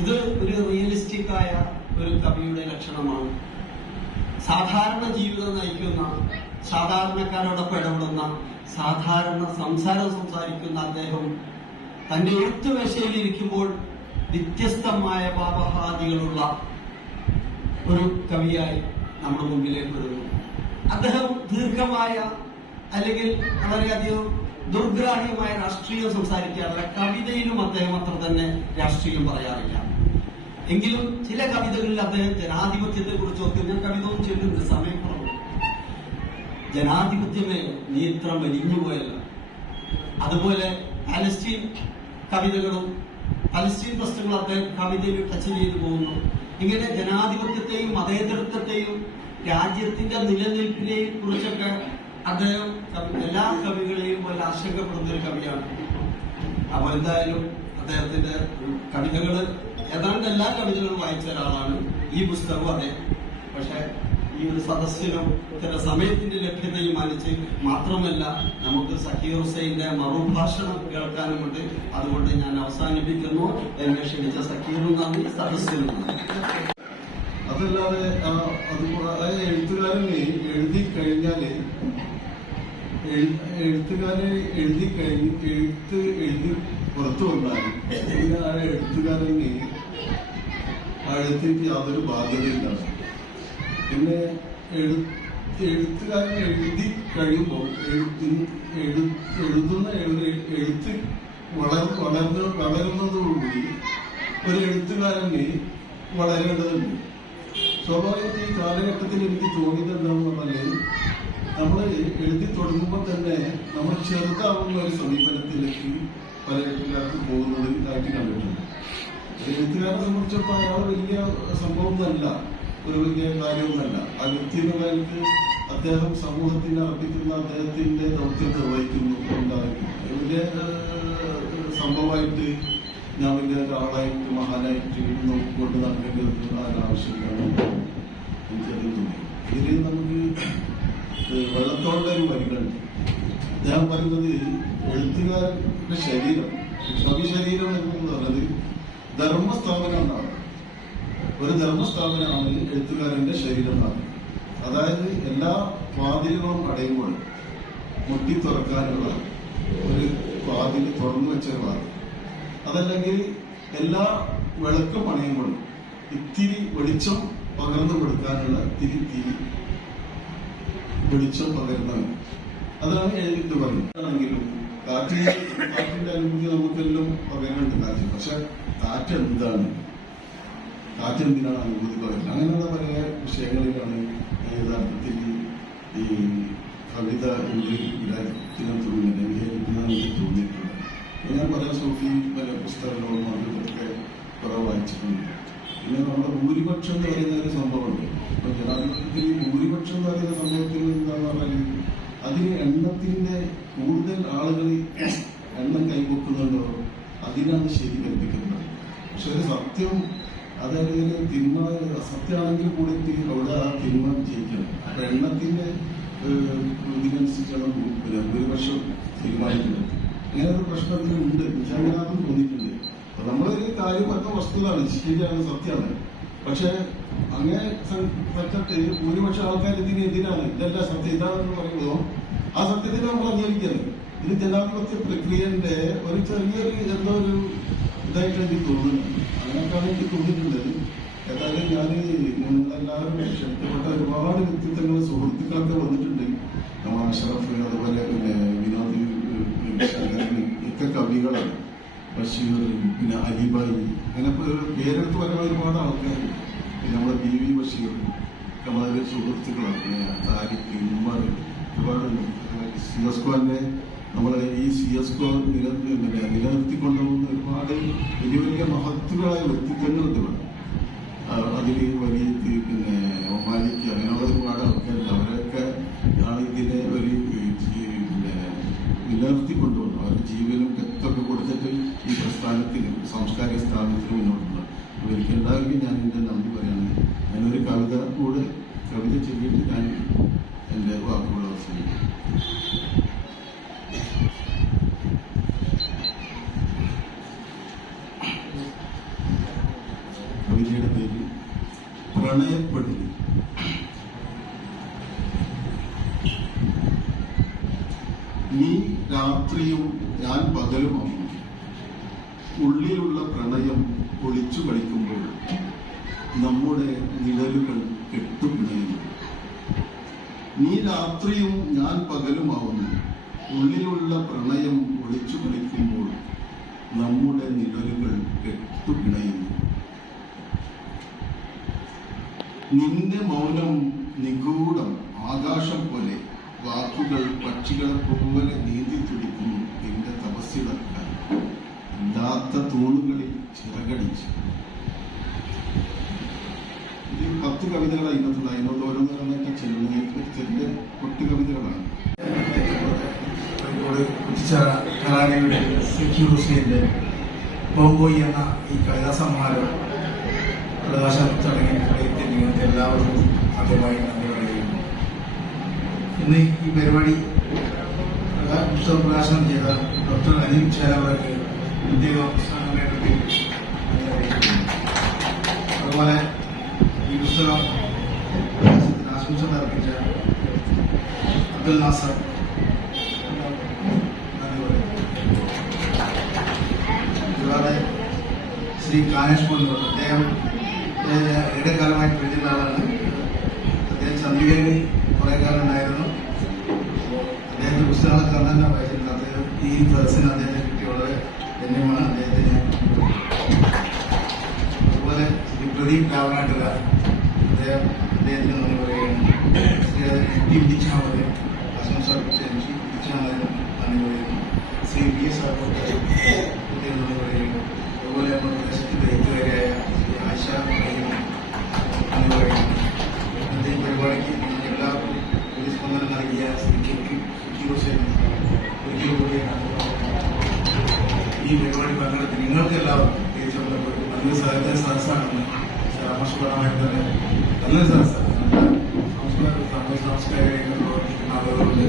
ഇത് ഒരു റിയലിസ്റ്റിക് ആയ ഒരു കവിയുടെ ലക്ഷണമാണ്. സാധാരണ ജീവിതം നയിക്കുന്ന, സാധാരണക്കാരോടൊപ്പം ഇടപെടുന്ന, സാധാരണ സംസാരിക്കുന്ന അദ്ദേഹം തന്റെ എഴുത്തുമേശയിൽ ഇരിക്കുമ്പോൾ വ്യത്യസ്തമായ പാപഹാദികളുള്ള ഒരു കവിയായി നമ്മുടെ മുമ്പിലേക്ക് വരുന്നു. അദ്ദേഹം ദീർഘമായ അല്ലെങ്കിൽ വളരെയധികം ദുർഗ്രാഹ്യമായ രാഷ്ട്രീയം സംസാരിക്കാറില്ല. കവിതയിലും അദ്ദേഹം അത്ര തന്നെ രാഷ്ട്രീയം പറയാറില്ല. എങ്കിലും ചില കവിതകളിൽ അദ്ദേഹം ജനാധിപത്യത്തെ കുറിച്ചൊക്കെ, ഞാൻ കവിത ഒന്നും ചൊല്ലുന്നത് സമയക്കുറവ്, ജനാധിപത്യമേ നീ ഇത്ര വലിഞ്ഞുപോയല്ല. അതുപോലെ പാലസ്തീൻ കവിതകളും പലസ്തീൻ പ്രശ്നങ്ങളും അദ്ദേഹം കവിതയിൽ ടച്ച് ചെയ്തു പോകുന്നു. ഇങ്ങനെ ജനാധിപത്യത്തെയും മതേതരത്വത്തെയും രാജ്യത്തിന്റെ നിലനിൽപ്പിനെയും കുറിച്ചൊക്കെ അദ്ദേഹം എല്ലാ കവികളെയും പോലെ ആശങ്കപ്പെടുന്ന ഒരു കവിയാണ്. അപ്പോൾ എന്തായാലും അദ്ദേഹത്തിന്റെ കവിതകള് ഏതാണ്ട് എല്ലാ കവിതകളും വായിച്ച ഒരാളാണ്. ഈ പുസ്തകവും അതെ. പക്ഷെ ഈ ഒരു സദസ്സിനും ചില സമയത്തിന്റെ ലഭ്യതയും മാനിച്ച് മാത്രമല്ല, നമുക്ക് സക്കീർ ഹുസൈന്റെ മറുഭാഷണം കേൾക്കാനുമുണ്ട്. അതുകൊണ്ട് ഞാൻ അവസാനിപ്പിക്കുന്നു. എന്നെ ക്ഷണിച്ച സക്കീറും നന്ദി, സദസ്സിനും നന്ദി. അതല്ലാതെ എഴുത്തുകാരന് എഴുതി കഴിഞ്ഞാല് എഴുതി പുറത്തു വന്നാൽ ആ എഴുത്തുകാരന് ആ എഴുത്തിക്ക് യാതൊരു ബാധ്യതയില്ല. പിന്നെ എഴുത്തുകാരൻ എഴുതി കഴിയുമ്പോൾ എഴുതുന്ന എഴുത്ത് വളരുന്നതോടുകൂടി ഒരു എഴുത്തുകാരന് വളരേണ്ടതുണ്ട്. സ്വാഭാവികമായിട്ട് ഈ കാലഘട്ടത്തിൽ എനിക്ക് തോന്നിയത് എന്താണെന്ന് പറഞ്ഞാൽ, നമ്മൾ എഴുതി തുടങ്ങുമ്പോൾ തന്നെ നമ്മൾ ചെറുതാവുന്ന ഒരു സമീപനത്തിലേക്ക് പല എഴുത്തുകാർക്കും പോകുന്നത് ആയിട്ട് കണ്ടിട്ടുണ്ട്. എഴുത്തുകാരെ സംബന്ധിച്ചിടത്തോളം അയാൾ വലിയ സംഭവമൊന്നുമല്ല, ഒരു വലിയ കാര്യമൊന്നുമല്ല. ആ വ്യക്തികൾക്ക് അദ്ദേഹം സമൂഹത്തിന് അർപ്പിക്കുന്ന അദ്ദേഹത്തിന്റെ ദൗത്യം നിർവഹിക്കുന്നു ഉണ്ടായിരുന്നു. വലിയ സംഭവമായിട്ട് ഞാൻ വലിയ ഒരാളായിട്ട് മഹാനായിട്ട് കൊണ്ട് നടക്കേണ്ടത് ആവശ്യമില്ലാണ് എനിക്കത് തോന്നി. ഇതിൽ നമുക്ക് വെള്ളത്തോടെ ഒരു വരികളുണ്ട്. ഞാൻ പറയുന്നത് എഴുത്തുകാരന്റെ ശരീരം, കവി ശരീരം എന്ന് പറയുന്നത് ധർമ്മസ്ഥാപനം എന്നാണ്. ഒരു ധർമ്മസ്ഥാപനമാണ് എഴുത്തുകാരന്റെ ശരീരം എന്നാണ്. അതായത് എല്ലാ വാതിലുകളും അടയുമ്പോൾ മുട്ടി തുറക്കാനുള്ള ഒരു വാതിൽ തുറന്നു വെച്ച വാതിൽ. അതല്ലെങ്കിൽ എല്ലാ വിളക്കും അണയുമ്പോഴും ഇത്തിരി വെളിച്ചം പകർന്നു കൊടുക്കാനുള്ള തിരി വെളിച്ചം പകരുന്നതാണ്. അതാണ് എഴുതിട്ട് പറയുന്നതാണെങ്കിലും കാറ്റിന്റെ അനുഭൂതി നമുക്കെല്ലാം പകരുന്നുണ്ട് കാറ്റ്. പക്ഷെ കാറ്റെന്താണ്, കാറ്റെന്തിനാണ് അനുഭൂതി പകരുന്നത്? അങ്ങനെയുള്ള പല വിഷയങ്ങളിലാണ് യഥാർത്ഥത്തിൽ ഈ കവിത വിരാജത്തിനും വിചാരിക്കുന്നതാണ് എനിക്ക് തോന്നിയിട്ടുള്ളത്. ഞാൻ പല സൂഫി പല പുസ്തകങ്ങളും അതിലൊക്കെ കുറെ വായിച്ചിട്ടുണ്ട്. പിന്നെ നമ്മുടെ ഭൂരിപക്ഷം എന്ന് പറയുന്ന ഒരു സംഭവമുണ്ട്. അപ്പൊ ജനാധിപത്യത്തിൽ ഭൂരിപക്ഷം എന്ന് പറയുന്ന സംഭവത്തിൽ എന്താന്ന് പറഞ്ഞാൽ, അതിന് എണ്ണത്തിന്റെ കൂടുതൽ ആളുകൾ എണ്ണം കൈവക്കുന്നുണ്ടോ അതിനാണ് ശരി കൽപ്പിക്കുന്നത്. പക്ഷെ ഒരു സത്യം, അതായത് തിന്മ സത്യമാണെങ്കിൽ കൂടി അവിടെ ആ തിന്മ ജയിക്കണം. അപ്പൊ എണ്ണത്തിന്റെ ഇതിനനുസരിച്ചാണ് ഭൂരിപക്ഷം തീരുമാനിക്കുന്നത്. അങ്ങനെ ഒരു പ്രശ്നത്തിനുണ്ട്. വിശാഖനാഥും തോന്നിയിട്ടുണ്ട്. അപ്പൊ നമ്മളൊരു കാര്യം പറഞ്ഞ വസ്തുതയാണ്, ശരിയാണ്, സത്യമാണ്. പക്ഷെ അങ്ങനെ പറ്റത്തെ ഭൂരിപക്ഷം ആൾക്കാർ ഇതിനെതിരാണ്, ഇതല്ല സത്യം ഇതാണെന്ന് പറയുമ്പോൾ ആ സത്യത്തിന് നമ്മൾ അംഗീകരിക്കുന്നത്. ഇത് ജനാധിപത്യ പ്രക്രിയന്റെ ഒരു ചെറിയൊരു എന്തോ ഒരു ഇതായിട്ട് എനിക്ക് തോന്നുന്നു. അങ്ങനെയൊക്കെയാണ് എനിക്ക് തോന്നിയിട്ടുള്ളത്. ഏതായാലും ഞാൻ നിങ്ങളെല്ലാവരും ക്ഷണിക്കപ്പെട്ട ഒരുപാട് വ്യക്തിത്വങ്ങൾ സുഹൃത്തുക്കളൊക്കെ വന്നിട്ടുണ്ട്. നമ്മൾ അഷറഫ്, അതുപോലെ പിന്നെ വിനോദ്, ഒക്കെ കവികളാണ്. ബഷീർ, പിന്നെ അലിബായി, അങ്ങനെ പേരെടുത്ത് പറയുന്ന ഒരുപാട് ആൾക്കാർ. പിന്നെ നമ്മുടെ ബി ബഷീർ, നമ്മളെ സുഹൃത്തുക്കളാണ്. താരിഖ്, ഉമ്മർ, ഒരുപാടുണ്ട്. സിയസ്കോന്റെ നമ്മളെ ഈ സിയസ്കോ നിലനിർത്തിക്കൊണ്ടുപോകുന്ന ഒരുപാട് വലിയ വലിയ മഹത്തുക്കളായ വ്യക്തിത്വങ്ങളുണ്ട് ഇവിടെ. അതിൽ വലിയ പിന്നെ ഒമാലിക്ക് അങ്ങനെയുള്ള ഒരുപാട് ആൾക്കാരുണ്ട്. അവരൊക്കെ ആണ് ഇതിനെ ഒരു പിന്നെ നിലനിർത്തിക്കൊണ്ടുവന്നു. അവരുടെ ജീവനും കത്തൊക്കെ കൊടുത്തിട്ട് ഈ പ്രസ്ഥാനത്തിന്, സാംസ്കാരിക സ്ഥാപനത്തിന് മുന്നോട്ടുള്ള ഒരിക്കലുണ്ടാവുമെങ്കിൽ ഞാൻ എൻ്റെ നന്ദി പറയുകയാണ്. ഞാനൊരു കവിത ചൊല്ലിയിട്ട് ഞാൻ എൻ്റെ വാക്കുകൾ അവസാനിക്കും. കവിതയുടെ പേര് പ്രണയപ്പെടുത്തി. നീ രാത്രിയും ഞാൻ പകലുമാകുന്നു. ഉള്ളിലുള്ള പ്രണയം ഒളിച്ചു കളിക്കുമ്പോൾ നമ്മുടെ നിഴലുകൾ കെട്ടുപിണയുന്നു. നീ രാത്രിയും ഞാൻ പകലുമാവുന്നു. ഉള്ളിലുള്ള പ്രണയം ഒളിച്ചു കളിക്കുമ്പോൾ നമ്മുടെ നിഴലുകൾ കെട്ടുപിണയുന്നു. നിന്റെ മൗനം നിഗൂഢം ആകാശം പോലെ, വാക്കുകൾ പക്ഷികളെ പോലെ നീന്തി തുടിക്കുന്നു എന്റെ തപസ്സിടക്കാൻ ഇല്ലാത്ത തൂണുകളിൽ ചിറകടിച്ച്. ഇത് 10 കവിതകളാണ് ഇന്നത്തുള്ള. അതിനോട് ഓരോന്നോരോന്നൊക്കെ ചെറിയ കൊട്ടു കവിതകളാണ്. കലാനിയുടെ സിക്കി ഹുസൈന്റെ ബോംബോയി എന്ന ഈ കവിതാ സമ്മാനം പ്രകാശ ചടങ്ങിൽ നിങ്ങൾക്ക് എല്ലാവർക്കും ആദ്യമായി നന്ദി പറയുന്നു. ഇന്ന് ഈ പരിപാടി പുസ്തക പ്രകാശനം ചെയ്ത ഡോക്ടർ അനിൽ ചേലവർക്ക് പ്രത്യേക പുസ്തകങ്ങളെ പറ്റി അതുപോലെ ഈ പുസ്തകം ആശംസ അർപ്പിച്ച അബ്ദുൽ നാസർ കൂടാതെ ശ്രീ കാനേഷ് കൊണ്ടൂർ, അദ്ദേഹം ഏറെക്കാലമായി പരിചയമുള്ള ആളാണ്. അദ്ദേഹം ചന്ദ്രികയിൽ കുറെ കാലം ഉണ്ടായിരുന്നു. അദ്ദേഹത്തിന്റെ പുസ്തകങ്ങളൊക്കെ തന്നെ വായിച്ചിട്ടുണ്ട്. അദ്ദേഹം ഈ സദസ്സിന് അദ്ദേഹത്തെ കിട്ടിയുള്ളത് ധന്യമാണ്. അദ്ദേഹത്തിന് അതുപോലെ ശ്രീ പ്രദീപ് രാവനാട്ടുക, അദ്ദേഹത്തിന് നമ്മൾ പറയുകയാണ്. ശ്രീ ടി ബിച്ചാമതി ആശംസ അർപ്പിച്ച ബിച്ചാമതിന് നന്ദി പറയുന്നു. ശ്രീ ബി എസ് ആർക്കോട്ടെ നന്ദി പറയുന്നു. അതുപോലെ നമ്മുടെ പ്രദേശത്തിന്റെ എഴുത്തുകാരിയായ ശ്രീ ആശ നന്ദി പറയുന്നു. ഇന്നത്തെ ഈ പരിപാടിക്ക് നിങ്ങൾ എല്ലാവർക്കും പ്രതിസ്പന്ദനം നൽകിയ ശ്രീ കെ ഹുസൈൻ ഒരിക്കൽ കൂടി ഈ പരിപാടി പങ്കെടുത്ത് നിങ്ങൾക്ക് എല്ലാവർക്കും തിരിച്ചറിയപ്പെട്ടു. നല്ലൊരു സദസ്സാണെന്ന് രാമസ്വരമായിട്ട് തന്നെ നല്ലൊരു സദസ്സാണ്. സാംസ്കാരിക രംഗത്ത് പ്രവർത്തിക്കുന്ന ആളുകളുണ്ട്.